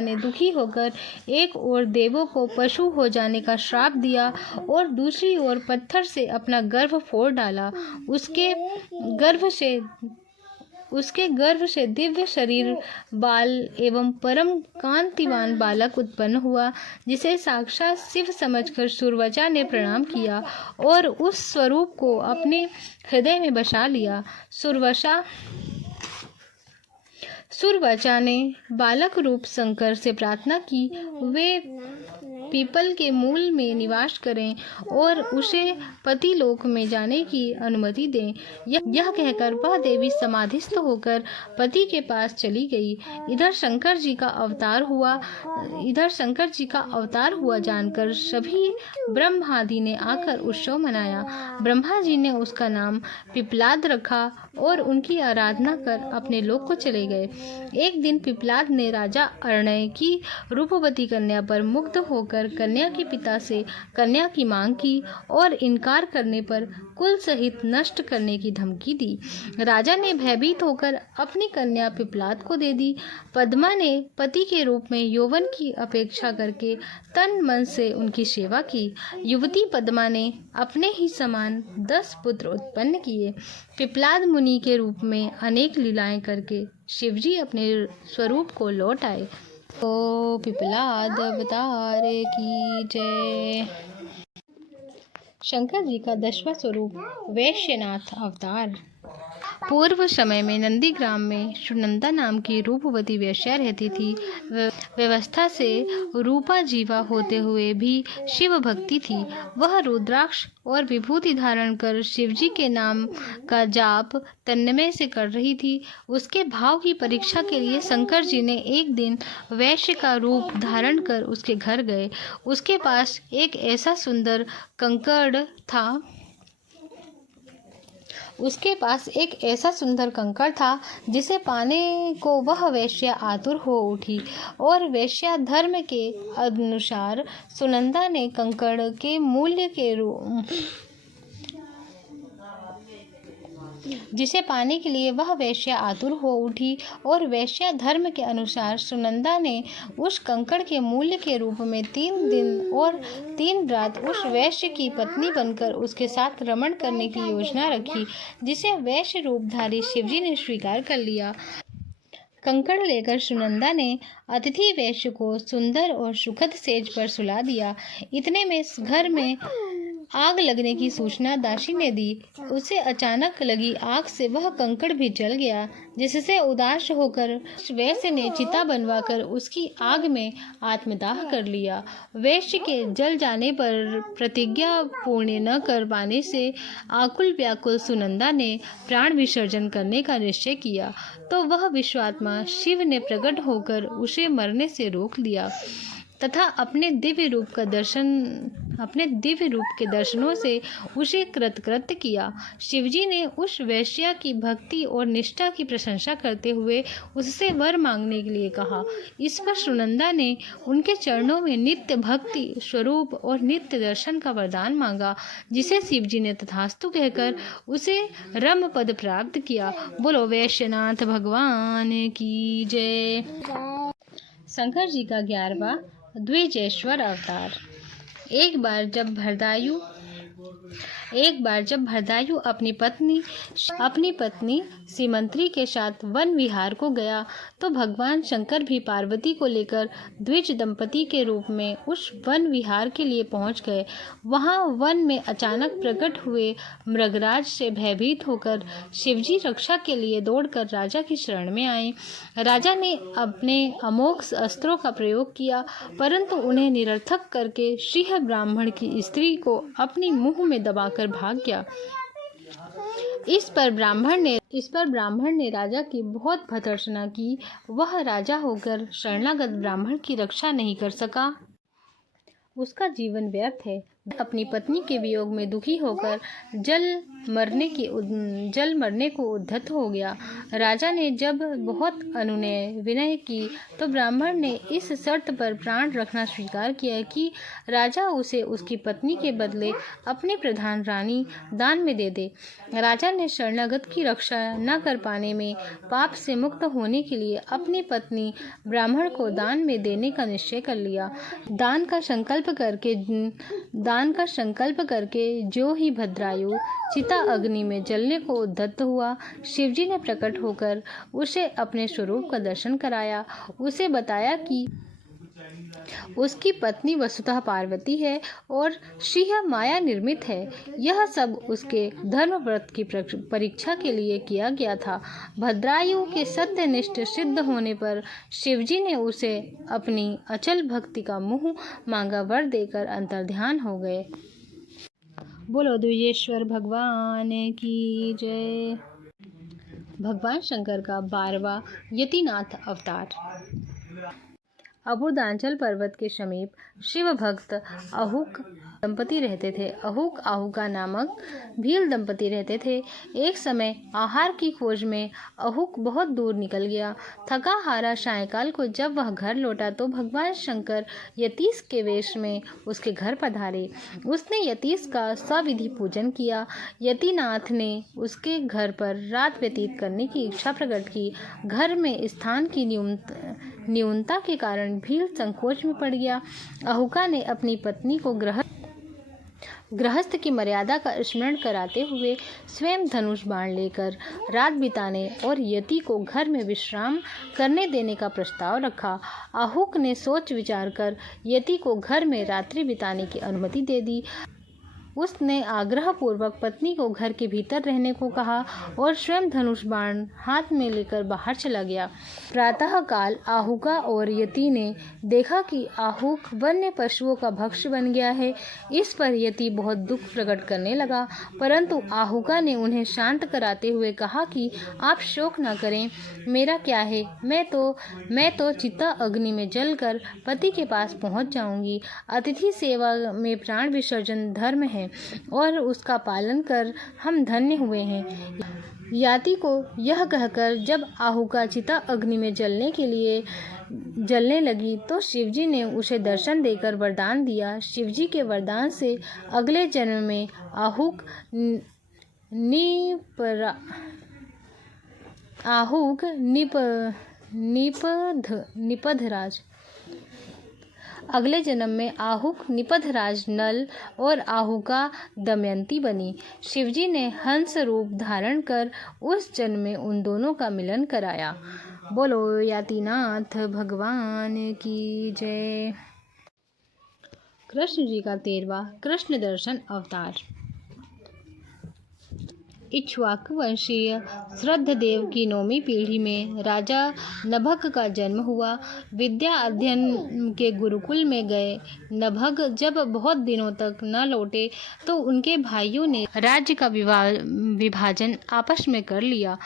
ने दुखी होकर एक ओर देवों को पशु हो जाने का श्राप दिया और दूसरी ओर पत्थर से अपना गर्भ फोड़ डाला। उसके गर्भ से दिव्य शरीर बाल एवं परम कांतिवान बालक उत्पन्न हुआ, जिसे साक्षात शिव समझकर सुरवचा ने प्रणाम किया और उस स्वरूप को अपने हृदय में बसा लिया। सुरवचा ने बालक रूप शंकर से प्रार्थना की वे पीपल के मूल में निवास करें और उसे पति लोक में जाने की अनुमति दें। यह कहकर वह देवी समाधिस्थ होकर पति के पास चली गई। इधर शंकर जी का अवतार हुआ जानकर सभी ब्रह्मादि ने आकर उत्सव मनाया। ब्रह्मा जी ने उसका नाम पिप्पलाद रखा। और उनकी आराधना कर अपने लोक को चले गए। एक दिन पिप्पलाद ने राजा अर्णय की रूपवती कन्या पर मुग्ध होकर कन्या के पिता से कन्या की मांग की और इनकार करने पर कुल सहित नष्ट करने की धमकी दी। राजा ने भयभीत होकर अपनी कन्या पिप्पलाद को दे दी। पद्मा ने पति के रूप में यौवन की अपेक्षा करके तन मन से उनकी सेवा की। युवती पद्मा ने अपने ही समान 10 पुत्र उत्पन्न किए। पिप्पलाद मुनि के रूप में अनेक लीलाएं करके शिवजी अपने स्वरूप को लौट आए। ओ पिप्पलाद अवतार की जय। शंकर जी का 10वां स्वरूप वैश्यनाथ अवतार। पूर्व समय में नंदीग्राम में सुनंदा नाम की रूपवती वेश्या रहती थी। व्यवस्था से रूपा जीवा होते हुए भी शिव भक्ति थी। वह रुद्राक्ष और विभूति धारण कर शिवजी के नाम का जाप तन्मय से कर रही थी। उसके भाव की परीक्षा के लिए शंकर जी ने एक दिन वैश्य का रूप धारण कर उसके घर गए। उसके पास एक ऐसा सुंदर कंकड़ था जिसे पाने को वह वेश्या आतुर हो उठी और वेश्या धर्म के अनुसार सुनंदा ने कंकड़ के मूल्य के रूप जिसे पाने के लिए वह वेश्या आतुर हो उठी और वेश्या धर्म के अनुसार सुनंदा ने उस कंकड़ के मूल्य के रूप में 3 दिन और 3 रात उस वैश्य की पत्नी बनकर उसके साथ रमण करने की योजना रखी, जिसे वैश्य रूपधारी शिवजी ने स्वीकार कर लिया। कंकड़ लेकर सुनंदा ने अतिथि वैश्य को सुंदर और सुखद सेज पर सुला दिया। इतने में घर में आग लगने की सूचना दासी ने दी। उसे अचानक लगी आग से वह कंकड़ भी जल गया, जिससे उदास होकर वैश्य ने चिता बनवाकर उसकी आग में आत्मदाह कर लिया। वैश्य के जल जाने पर प्रतिज्ञा पूर्ण न कर पाने से आकुल व्याकुल सुनंदा ने प्राण विसर्जन करने का निश्चय किया, तो वह विश्वात्मा शिव ने प्रकट होकर उसे मरने से रोक दिया तथा अपने दिव्य रूप के दर्शनों से उसे कृतकृत्य किया। शिवजी ने उस वैश्या की भक्ति और निष्ठा की प्रशंसा करते हुए उससे वर मांगने के लिए कहा। इस पर सुनंदा ने उनके चरणों में नित्य भक्ति स्वरूप और नित्य दर्शन का वरदान मांगा, जिसे शिवजी ने तथास्तु कहकर उसे रम पद प्राप्त किया। बोलो वैश्यनाथ भगवान की जय। शंकर जी का 11वां द्विजेश्वर अवतार। एक बार जब भरदायु अपनी पत्नी सीमंत्री के साथ वन विहार को गया, तो भगवान शंकर भी पार्वती को लेकर द्विज दंपति के रूप में उस वन विहार के लिए पहुंच गए। वहां वन में अचानक प्रकट हुए मृगराज से भयभीत होकर शिवजी रक्षा के लिए दौड़कर राजा की शरण में आए। राजा ने अपने अमोघ अस्त्रों का प्रयोग किया, परंतु उन्हें निरर्थक करके सिंह ब्राह्मण की स्त्री को अपनी मुंह में दबाकर भाग गया। इस पर ब्राह्मण ने राजा की बहुत भर्त्सना की। वह राजा होकर शरणागत ब्राह्मण की रक्षा नहीं कर सका। उसका जीवन व्यर्थ है। अपनी पत्नी के वियोग में दुखी होकर जल मरने को उद्धत हो गया। राजा ने जब बहुत अनुनय विनय की, तो ब्राह्मण ने इस शर्त पर प्राण रखना स्वीकार किया कि राजा उसे उसकी पत्नी के बदले अपनी प्रधान रानी दान में दे दे। राजा ने शरणागत की रक्षा न कर पाने में पाप से मुक्त होने के लिए अपनी पत्नी ब्राह्मण को दान में देने का निश्चय कर लिया। दान का संकल्प करके जो ही भद्रायु चिता अग्नि में जलने को उद्यत हुआ, शिवजी ने प्रकट होकर उसे अपने स्वरूप का दर्शन कराया। उसे बताया कि उसकी पत्नी वसुतः पार्वती है और सिंह माया निर्मित है। यह सब उसके धर्म व्रत की परीक्षा के लिए किया गया था। भद्रायु के सत्यनिष्ठ सिद्ध होने पर शिवजी ने उसे अपनी अचल भक्ति का मुंह मांगा वर देकर अंतर्ध्यान हो गए। बोलो द्विजेश्वर भगवान की जय। भगवान शंकर का 12वां यतिनाथ अवतार। अबुदांचल पर्वत के समीप शिव भक्त अहुक दंपति रहते थे। अहुक आहुका नामक भील दंपति रहते थे। एक समय आहार की खोज में अहुक बहुत दूर निकल गया। थका हारा सायंकाल को जब वह घर लौटा तो भगवान शंकर यतीश के वेश में उसके घर पधारे। उसने यतीश का सविधि पूजन किया। यतिनाथ ने उसके घर पर रात व्यतीत करने की इच्छा प्रकट की। घर में स्थान की न्यूनता के कारण भील संकोच में पड़ गया। अहुका ने अपनी पत्नी को गृहस्थ की मर्यादा का स्मरण कराते हुए स्वयं धनुष बाण लेकर रात बिताने और यति को घर में विश्राम करने देने का प्रस्ताव रखा। अहुक ने सोच विचार कर यति को घर में रात्रि बिताने की अनुमति दे दी। उसने आग्रहपूर्वक पत्नी को घर के भीतर रहने को कहा और स्वयं धनुष बाण हाथ में लेकर बाहर चला गया। प्रातःकाल आहुका और यति ने देखा कि आहुक वन्य पशुओं का भक्ष्य बन गया है। इस पर यति बहुत दुख प्रकट करने लगा, परंतु आहुका ने उन्हें शांत कराते हुए कहा कि आप शोक न करें, मेरा क्या है, मैं तो चिता अग्नि में जलकर पति के पास पहुंच जाऊंगी। अतिथि सेवा में प्राण विसर्जन धर्म है और उसका पालन कर हम धन्य हुए हैं। याति को यह कहकर जब आहुका चिता अग्नि में जलने लगी तो शिवजी ने उसे दर्शन देकर वरदान दिया। शिवजी के वरदान से अगले जन्म में आहुक निपधराज नल और आहुका दमयंती बनी। शिवजी ने हंस रूप धारण कर उस जन्म में उन दोनों का मिलन कराया। बोलो यातिनाथ भगवान की जय। कृष्ण जी का 13वां कृष्ण दर्शन अवतार। इक्ष्वाकु वंशीय श्रद्धदेव की 9वीं पीढ़ी में राजा नभग का जन्म हुआ। विद्या अध्ययन के गुरुकुल में गए नभग जब बहुत दिनों तक न लौटे तो उनके भाइयों ने राज्य का विभाजन आपस में कर लिया।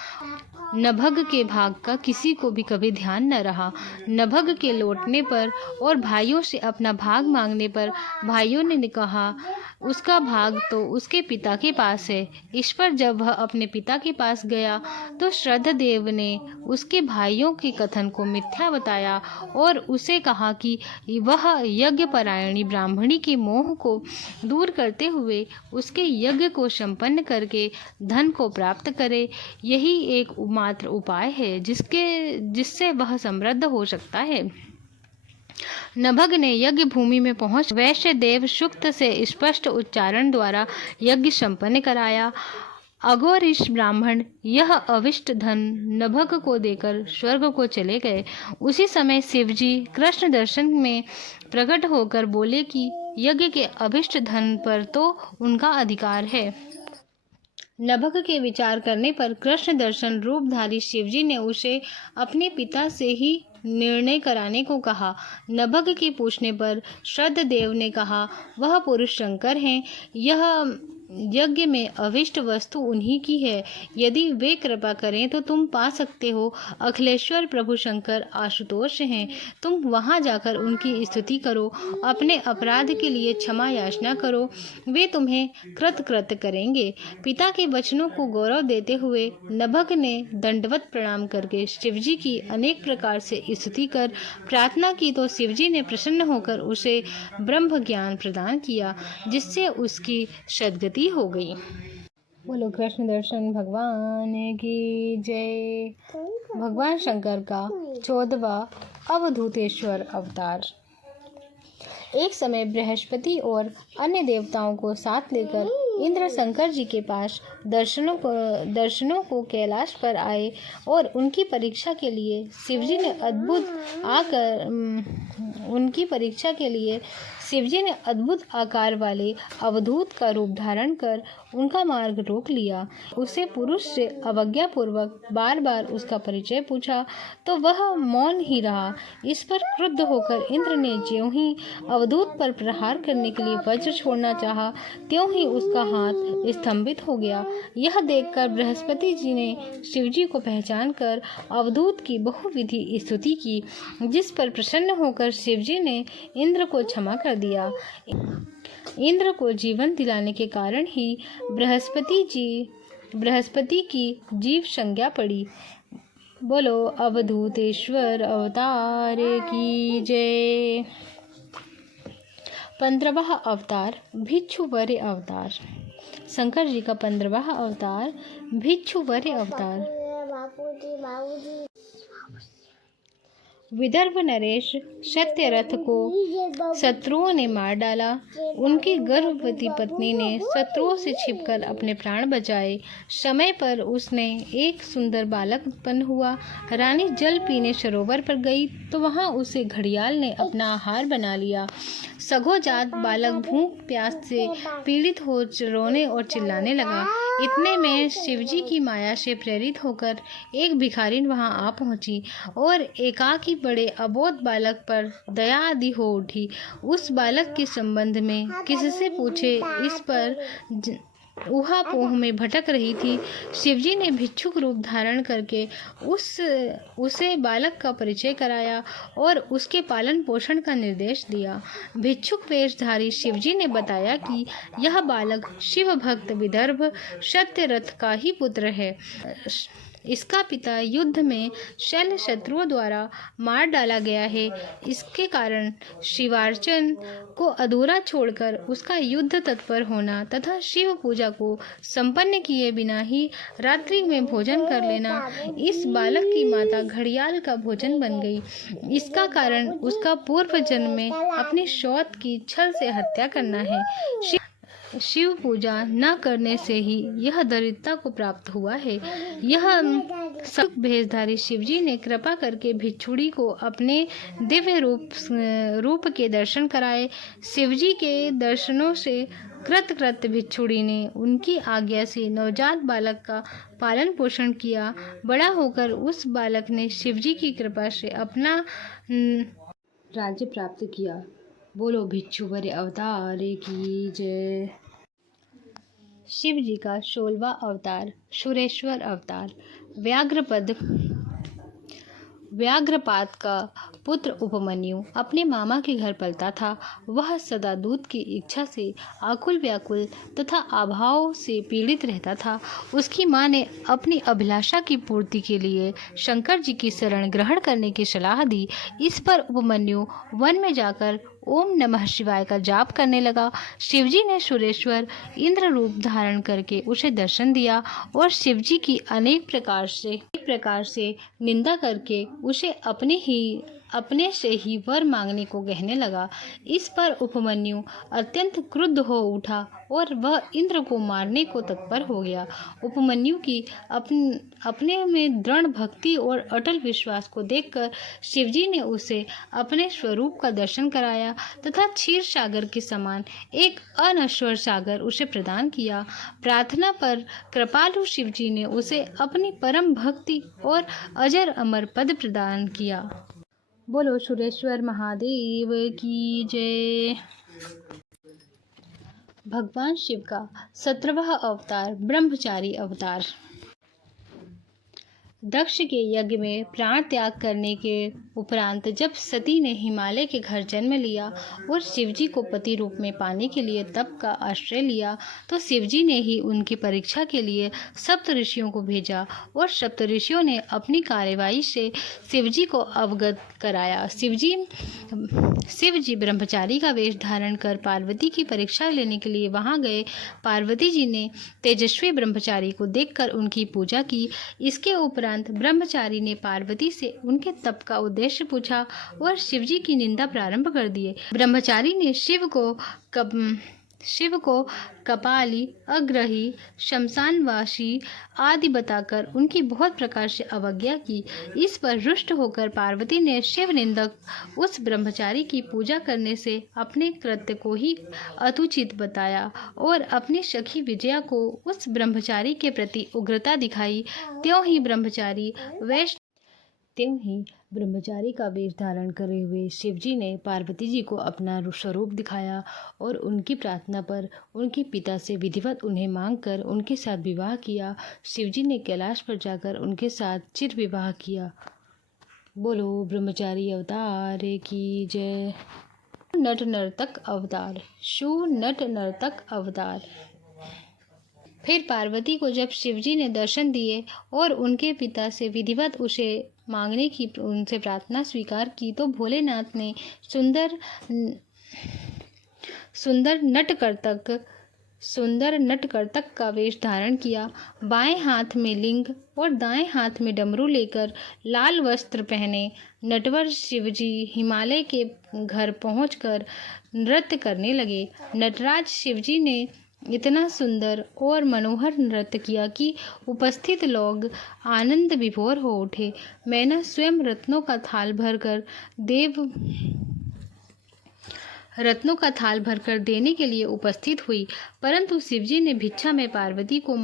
नभग के भाग का किसी को भी कभी ध्यान न रहा। नभग के लौटने पर और भाइयों से अपना भाग मांगने पर भाइयों ने कहा उसका भाग तो उसके पिता के पास है। इस पर जब वह अपने पिता के पास गया तो श्रद्धदेव ने उसके भाइयों के कथन को मिथ्या बताया और उसे कहा कि वह यज्ञ परायणी ब्राह्मणी के मोह को दूर करते हुए उसके यज्ञ को संपन्न करके धन को प्राप्त करे। यही एक मात्र उपाय है जिससे वह समृद्ध हो सकता है। नभग ने यज्ञ भूमि में पहुंच वैश्य देव सूक्त से स्पष्ट उच्चारण द्वारा यज्ञ संपन्न कराया। अघोरिश ब्राह्मण यह अविष्ट धन नभग को देकर स्वर्ग को चले गए। उसी समय शिवजी कृष्ण दर्शन में प्रकट होकर बोले कि यज्ञ के अभिष्ट धन पर तो उनका अधिकार है। नभग के विचार करने पर कृष्ण दर्शन रूपधारी शिवजी ने उसे अपने पिता से ही निर्णय कराने को कहा। नभग के पूछने पर श्रद्धदेव ने कहा वह पुरुष शंकर हैं। यह यज्ञ में अभिष्ट वस्तु उन्हीं की है। यदि वे कृपा करें तो तुम पा सकते हो। अखिलेश्वर प्रभु शंकर आशुतोष हैं। तुम वहां जाकर उनकी स्तुति करो, अपने अपराध के लिए क्षमा याचना करो, वे तुम्हें कृत करेंगे। पिता के वचनों को गौरव देते हुए नभग ने दंडवत प्रणाम करके शिवजी की अनेक प्रकार से स्तुति कर प्रार्थना की तो शिवजी ने प्रसन्न होकर उसे ब्रह्म ज्ञान प्रदान किया, जिससे उसकी सद्गति हो गई। बोलो कृष्ण दर्शन भगवान की जय। भगवान शंकर का 14वां अवधूतेश्वर अवतार। एक समय बृहस्पति और अन्य देवताओं को साथ लेकर इंद्र शंकर जी के पास दर्शनों को कैलाश पर आए और उनकी परीक्षा के लिए शिवजी ने अद्भुत आकार वाले अवधूत का रूप धारण कर उनका मार्ग रोक लिया। उसे पुरुष से अवज्ञा पूर्वक बार बार उसका परिचय पूछा तो वह मौन ही रहा। इस पर क्रुद्ध होकर इंद्र ने ज्यों ही अवधूत पर प्रहार करने के लिए वज्र छोड़ना चाहा, त्यों ही उसका हाथ स्तंभित हो गया। यह देखकर बृहस्पति जी ने शिवजी को पहचान कर अवधूत की बहुविधि स्तुति की, जिस पर प्रसन्न होकर शिवजी ने इंद्र को क्षमा कर दिया। इंद्र को जीवन दिलाने के कारण ही बृहस्पति की जीव संज्ञा पड़ी। बोलो अवधूतेश्वर अवतार की जय। 15वां अवतार भिक्षुवर्य अवतार। शंकर जी का 15वां अवतार भिक्षुवर्य अवतार। विदर्भ नरेश सत्यरथ को शत्रुओं ने मार डाला। उनकी गर्भवती पत्नी ने शत्रुओं से छिपकर अपने प्राण बचाए। समय पर उसने एक सुंदर बालक उत्पन्न हुआ। रानी जल पीने सरोवर पर गई तो वहां उसे घड़ियाल ने अपना आहार बना लिया। सघोजात बालक भूख प्यास से पीड़ित हो रोने और चिल्लाने लगा। इतने में शिवजी की माया से प्रेरित होकर एक भिखारिन वहां आ पहुंची और एकाकी बड़े अबोध बालक पर दया आदि हो उठी। उस बालक के संबंध में किससे पूछे इस पर ऊहापोह में भटक रही थी। शिवजी ने भिक्षुक रूप धारण करके उसे बालक का परिचय कराया और उसके पालन पोषण का निर्देश दिया। भिक्षुक वेशधारी शिवजी ने बताया कि यह बालक शिव भक्त विदर्भ सत्यरथ का ही पुत्र है। इसका पिता युद्ध में शैल शत्रुओं द्वारा मार डाला गया है। इसके कारण शिवार्चन को अधूरा छोड़कर उसका युद्ध तत्पर होना तथा शिव पूजा को संपन्न किए बिना ही रात्रि में भोजन कर लेना इस बालक की माता घड़ियाल का भोजन बन गई। इसका कारण उसका पूर्व जन्म में अपनी शौत की छल से हत्या करना है। शिव पूजा न करने से ही यह दरिद्रता को प्राप्त हुआ है। यह सब भेषधारी शिवजी ने कृपा करके भिक्षुड़ी को अपने दिव्य रूप के दर्शन कराए। शिवजी के दर्शनों से कृतकृत भिक्षुड़ी ने उनकी आज्ञा से नवजात बालक का पालन पोषण किया। बड़ा होकर उस बालक ने शिवजी की कृपा से अपना राज्य प्राप्त किया। बोलो भिक्षुवर्य अवतार की जय। शिव जी का 16वां अवतार सुरेश्वर अवतार। व्याघ्रपाद का पुत्र उपमन्यु अपने मामा के घर पलता था। वह सदा दूध की इच्छा से आकुल व्याकुल तथा अभाव से पीड़ित रहता था। उसकी माँ ने अपनी अभिलाषा की पूर्ति के लिए शंकर जी की शरण ग्रहण करने की सलाह दी। इस पर उपमन्यु वन में जाकर ओम नमः शिवाय का जाप करने लगा। शिवजी ने सुरेश्वर इंद्र रूप धारण करके उसे दर्शन दिया और शिवजी की अनेक प्रकार से निंदा करके उसे अपने से ही वर मांगने को कहने लगा। इस पर उपमन्यु अत्यंत क्रुद्ध हो उठा और वह इंद्र को मारने को तत्पर हो गया। उपमन्यु की अपने में दृढ़ भक्ति और अटल विश्वास को देखकर शिवजी ने उसे अपने स्वरूप का दर्शन कराया तथा क्षीर सागर के समान एक अनश्वर सागर उसे प्रदान किया। प्रार्थना पर कृपालु शिवजी ने उसे अपनी परम भक्ति और अजर अमर पद प्रदान किया। बोलो सुरेश्वर महादेव की जय। भगवान शिव का 17वां अवतार ब्रह्मचारी अवतार। दक्ष के यज्ञ में प्राण त्याग करने के उपरांत जब सती ने हिमालय के घर जन्म लिया और शिवजी को पति रूप में पाने के लिए तप का आश्रय लिया, तो शिवजी ने ही उनकी परीक्षा के लिए सप्त ऋषियों को भेजा और सप्त ऋषियों ने अपनी कार्यवाही से शिवजी को अवगत कराया। शिवजी ब्रह्मचारी का वेश धारण कर पार्वती की परीक्षा लेने के लिए वहां गए। पार्वती जी ने तेजस्वी ब्रह्मचारी को देखकर उनकी पूजा की। इसके उपरांत ब्रह्मचारी ने पार्वती से उनके तप का उद्देश्य पूछा और शिवजी की निंदा प्रारंभ कर दिए। ब्रह्मचारी ने शिव को कपाली, अग्रही, शमशानवासी आदि बताकर उनकी बहुत प्रकार से अवज्ञा की। इस पर रुष्ट होकर पार्वती ने शिव निंदक उस ब्रह्मचारी की पूजा करने से अपने कृत्य को ही अतुचित बताया और अपनी सखी विजया को उस ब्रह्मचारी के प्रति उग्रता दिखाई। त्यों ही ब्रह्मचारी त्यों ही ब्रह्मचारी का वेश धारण करे हुए शिवजी ने पार्वती जी को अपना स्वरूप दिखाया और उनकी प्रार्थना पर उनके पिता से विधिवत उन्हें मांगकर उनके साथ विवाह किया। शिवजी ने कैलाश पर जाकर उनके साथ चिर विवाह किया। बोलो ब्रह्मचारी अवतार की जय। नट नर्तक अवतार। शू नट नर्तक अवतार। फिर पार्वती को जब शिवजी ने दर्शन दिए और उनके पिता से विधिवत उसे मांगने की उनसे प्रार्थना स्वीकार की तो भोलेनाथ ने सुंदर नटकर्तक का वेश धारण किया। बाएं हाथ में लिंग और दाएं हाथ में डमरू लेकर लाल वस्त्र पहने नटवर शिवजी हिमालय के घर पहुंचकर नृत्य करने लगे। नटराज शिवजी ने इतना सुंदर और मनोहर नृत्य किया कि उपस्थित लोग आनंद विभोर हो उठे। मैना स्वयं रत्नों का थाल भरकर देने के लिए उपस्थित हुई, परंतु शिवजी ने भिक्षा में पार्वती को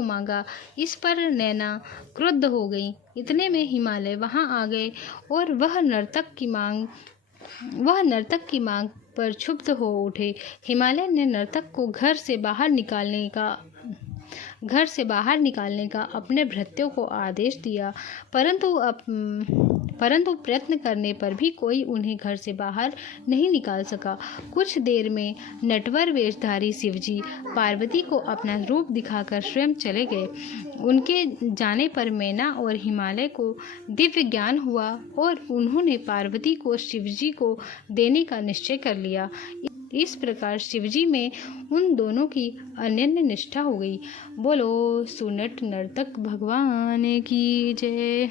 मांगा। इस पर नैना क्रुद्ध हो गई। इतने में हिमालय वहां आ गए और वह नर्तक की मांग पर क्षुब्ध हो उठे। हिमालय ने नर्तक को घर से बाहर निकालने का अपने भृत्यों को आदेश दिया, परंतु प्रयत्न करने पर भी कोई उन्हें घर से बाहर नहीं निकाल सका। कुछ देर में नटवर वेशधारी शिवजी पार्वती को अपना रूप दिखाकर स्वयं चले गए। उनके जाने पर मैना और हिमालय को दिव्य ज्ञान हुआ और उन्होंने पार्वती को शिवजी को देने का निश्चय कर लिया। इस प्रकार शिवजी में उन दोनों की अनन्य निष्ठा हो गई। बोलो सुनट नर्तक भगवान की जय।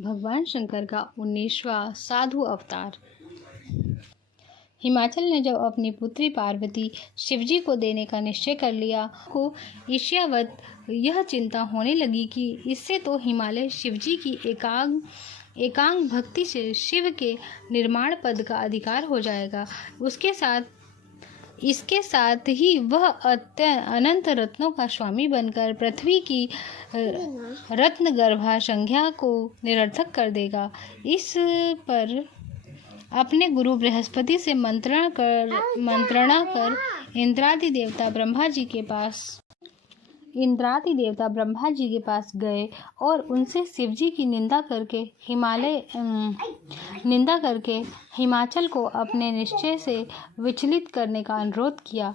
भगवान शंकर का 19वां साधु अवतार। हिमाचल ने जब अपनी पुत्री पार्वती शिवजी को देने का निश्चय कर लिया को ईर्ष्यावत यह चिंता होने लगी कि इससे तो हिमालय शिवजी की एकांग भक्ति से शिव के निर्माण पद का अधिकार हो जाएगा। इसके साथ ही वह अनंत रत्नों का स्वामी बनकर पृथ्वी की रत्न गर्भा संज्ञा को निरर्थक कर देगा। इस पर अपने गुरु बृहस्पति से मंत्रणा कर इंद्रादि देवता ब्रह्मा जी के पास गए और उनसे शिवजी की निंदा करके हिमाचल को अपने निश्चय से विचलित करने का अनुरोध किया।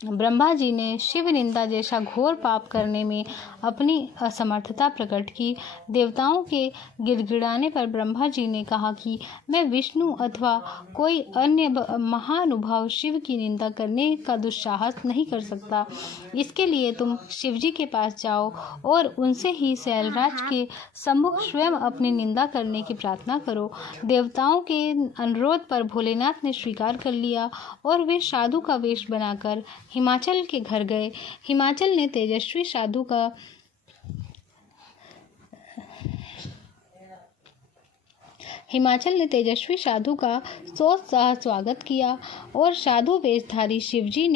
ब्रह्मा जी ने शिव निंदा जैसा घोर पाप करने में अपनी असमर्थता प्रकट की। देवताओं के गिड़गिड़ाने पर ब्रह्मा जी ने कहा कि मैं विष्णु अथवा कोई अन्य महानुभाव शिव की निंदा करने का दुस्साहस नहीं कर सकता। इसके लिए तुम शिवजी के पास जाओ और उनसे ही शैलराज के सम्मुख स्वयं अपनी निंदा करने की प्रार्थना करो। देवताओं के अनुरोध पर भोलेनाथ ने स्वीकार कर लिया और वे साधु का वेश बनाकर हिमाचल के घर गए। हिमाचल ने तेजस्वी साधु का सोत्साह स्वागत किया और साधु वेशधारी शिवजी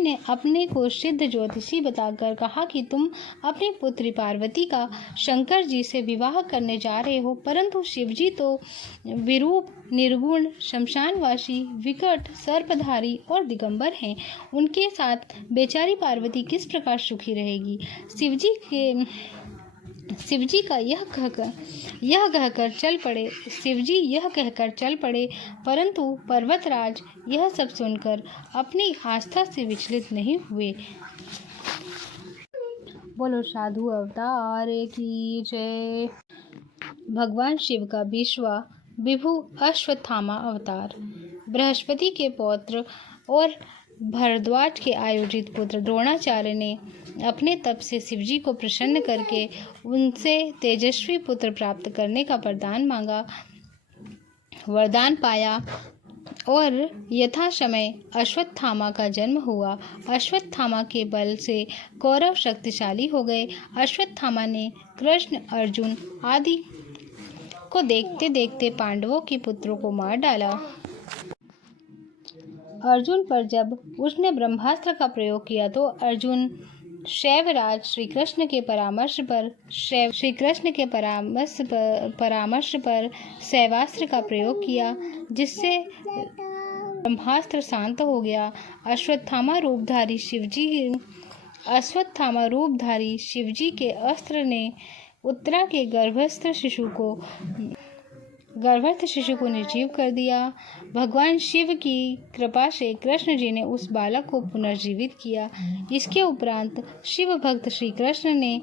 ने अपने को सिद्ध ज्योतिषी बताकर कहा कि तुम अपनी पुत्री पार्वती का शंकर जी से विवाह करने जा रहे हो, परंतु शिवजी तो विरूप, निर्गुण, शमशानवासी, विकट, सर्पधारी और दिगंबर हैं। उनके साथ बेचारी पार्वती किस प्रकार सुखी रहेगी। शिवजी यह कहकर चल पड़े, परंतु पर्वतराज यह सब सुनकर अपनी आस्था से विचलित नहीं हुए। बोलो साधु अवतार की जय। भगवान शिव का 20वां विभु अश्वत्थामा अवतार। बृहस्पति के पौत्र और भरद्वाज के आयोजित पुत्र द्रोणाचार्य ने अपने तप से शिवजी को प्रसन्न करके उनसे तेजस्वी पुत्र प्राप्त करने का वरदान पाया और यथा समय अश्वत्थामा का जन्म हुआ। अश्वत्थामा के बल से कौरव शक्तिशाली हो गए। अश्वत्थामा ने कृष्ण, अर्जुन आदि को देखते देखते पांडवों के पुत्रों को मार डाला। अर्जुन पर जब उसने ब्रह्मास्त्र का प्रयोग किया तो अर्जुन शैवराज श्री कृष्ण के परामर्श पर शैवास्त्र का प्रयोग किया, जिससे ब्रह्मास्त्र शांत हो गया। अश्वत्थामा रूपधारी शिवजी के अस्त्र ने उत्तरा के गर्भस्थ शिशु को निर्जीव कर दिया। भगवान शिव की कृपा से कृष्ण जी ने उस बालक को पुनर्जीवित किया। इसके उपरांत शिव भक्त श्री कृष्ण ने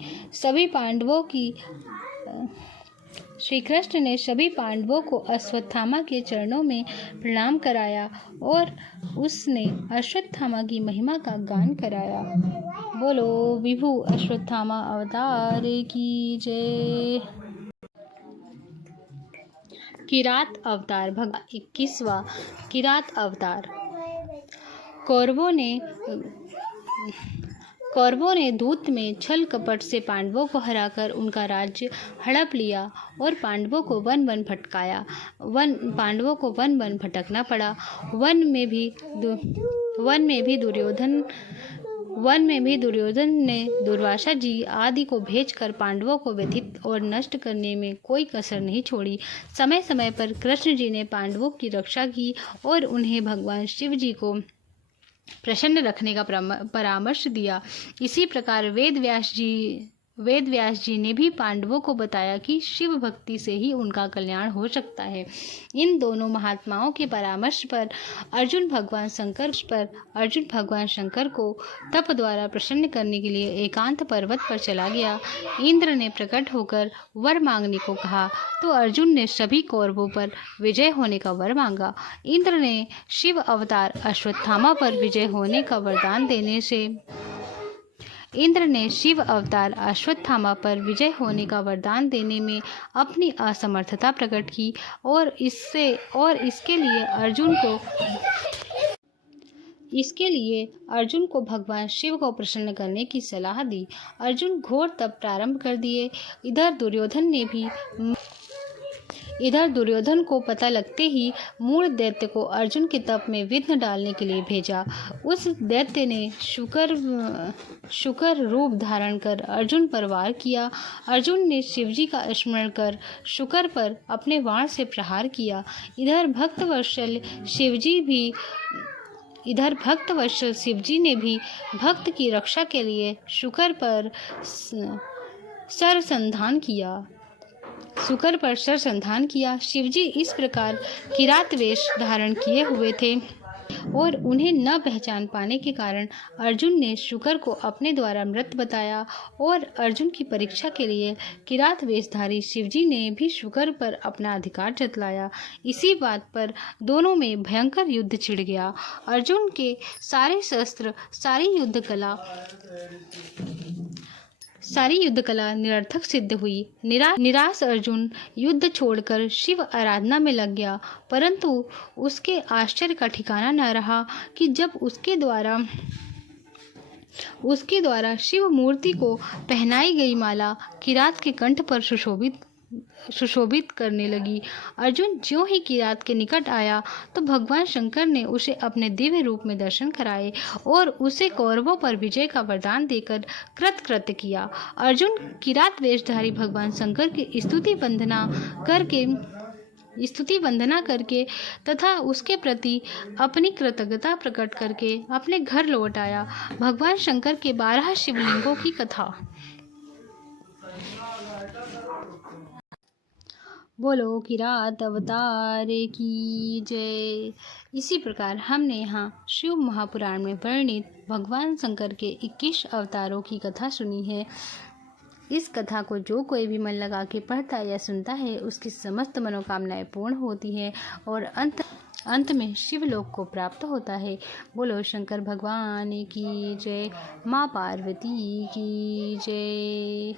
सभी पांडवों को अश्वत्थामा के चरणों में प्रणाम कराया और उसने अश्वत्थामा की महिमा का गान कराया। बोलो विभु अश्वत्थामा अवतार की जय। किरात अवतार 21वां किरात अवतार। कौरवों ने दूत में छल कपट से पांडवों को हराकर उनका राज्य हड़प लिया और पांडवों को वन वन भटकना पड़ा। वन में भी दुर्योधन ने दुर्वासा जी आदि को भेजकर पांडवों को व्यथित और नष्ट करने में कोई कसर नहीं छोड़ी। समय समय पर कृष्ण जी ने पांडवों की रक्षा की और उन्हें भगवान शिव जी को प्रसन्न रखने का परामर्श दिया। इसी प्रकार वेद व्यास जी ने भी पांडवों को बताया कि शिव भक्ति से ही उनका कल्याण हो सकता है। इन दोनों महात्माओं के परामर्श पर अर्जुन भगवान शंकर को तप द्वारा प्रसन्न करने के लिए एकांत पर्वत पर चला गया। इंद्र ने प्रकट होकर वर मांगने को कहा तो अर्जुन ने सभी कौरवों पर विजय होने का वर मांगा। इंद्र ने शिव अवतार अश्वत्थामा पर विजय होने का वरदान देने में अपनी असमर्थता प्रकट की और इसके लिए अर्जुन को भगवान शिव को प्रसन्न करने की सलाह दी। अर्जुन घोर तप प्रारंभ कर दिए। इधर दुर्योधन को पता लगते ही मूल दैत्य को अर्जुन के तप में विघ्न डालने के लिए भेजा। उस दैत्य ने शुकर रूप धारण कर अर्जुन पर वार किया। अर्जुन ने शिवजी का स्मरण कर शुकर पर अपने बाण से प्रहार किया। इधर भक्तवत्सल शिवजी ने भी भक्त की रक्षा के लिए शुकर पर सरसंधान किया। शिवजी इस प्रकार किरात वेश धारण किए हुए थे और उन्हें न पहचान पाने के कारण अर्जुन ने शुकर को अपने द्वारा मृत बताया और अर्जुन की परीक्षा के लिए किरात वेशधारी शिवजी ने भी शुकर पर अपना अधिकार जतलाया। इसी बात पर दोनों में भयंकर युद्ध छिड़ गया। अर्जुन के सारे शस्त्र, सारी युद्ध कला निरर्थक सिद्ध हुई। निराश अर्जुन युद्ध छोड़कर शिव आराधना में लग गया, परंतु उसके आश्चर्य का ठिकाना न रहा कि जब उसके द्वारा शिव मूर्ति को पहनाई गई माला किरात के कंठ पर सुशोभित करने लगी। अर्जुन ज्यों ही किरात के निकट आया तो भगवान शंकर ने उसे अपने दिव्य रूप में दर्शन कराए और उसे कौरवों पर विजय का वरदान देकर कृतकृत्य किया। अर्जुन किरात वेशधारी भगवान शंकर की स्तुति वंदना करके तथा उसके प्रति अपनी कृतज्ञता प्रकट करके अपने घर लौट आया। भगवान शंकर के 12 शिवलिंगों की कथा। बोलो किरात अवतार की जय। इसी प्रकार हमने यहाँ शिव महापुराण में वर्णित भगवान शंकर के 21 अवतारों की कथा सुनी है। इस कथा को जो कोई भी मन लगा के पढ़ता या सुनता है उसकी समस्त मनोकामनाएं पूर्ण होती है और अंत में शिवलोक को प्राप्त होता है। बोलो शंकर भगवान की जय। माँ पार्वती की जय।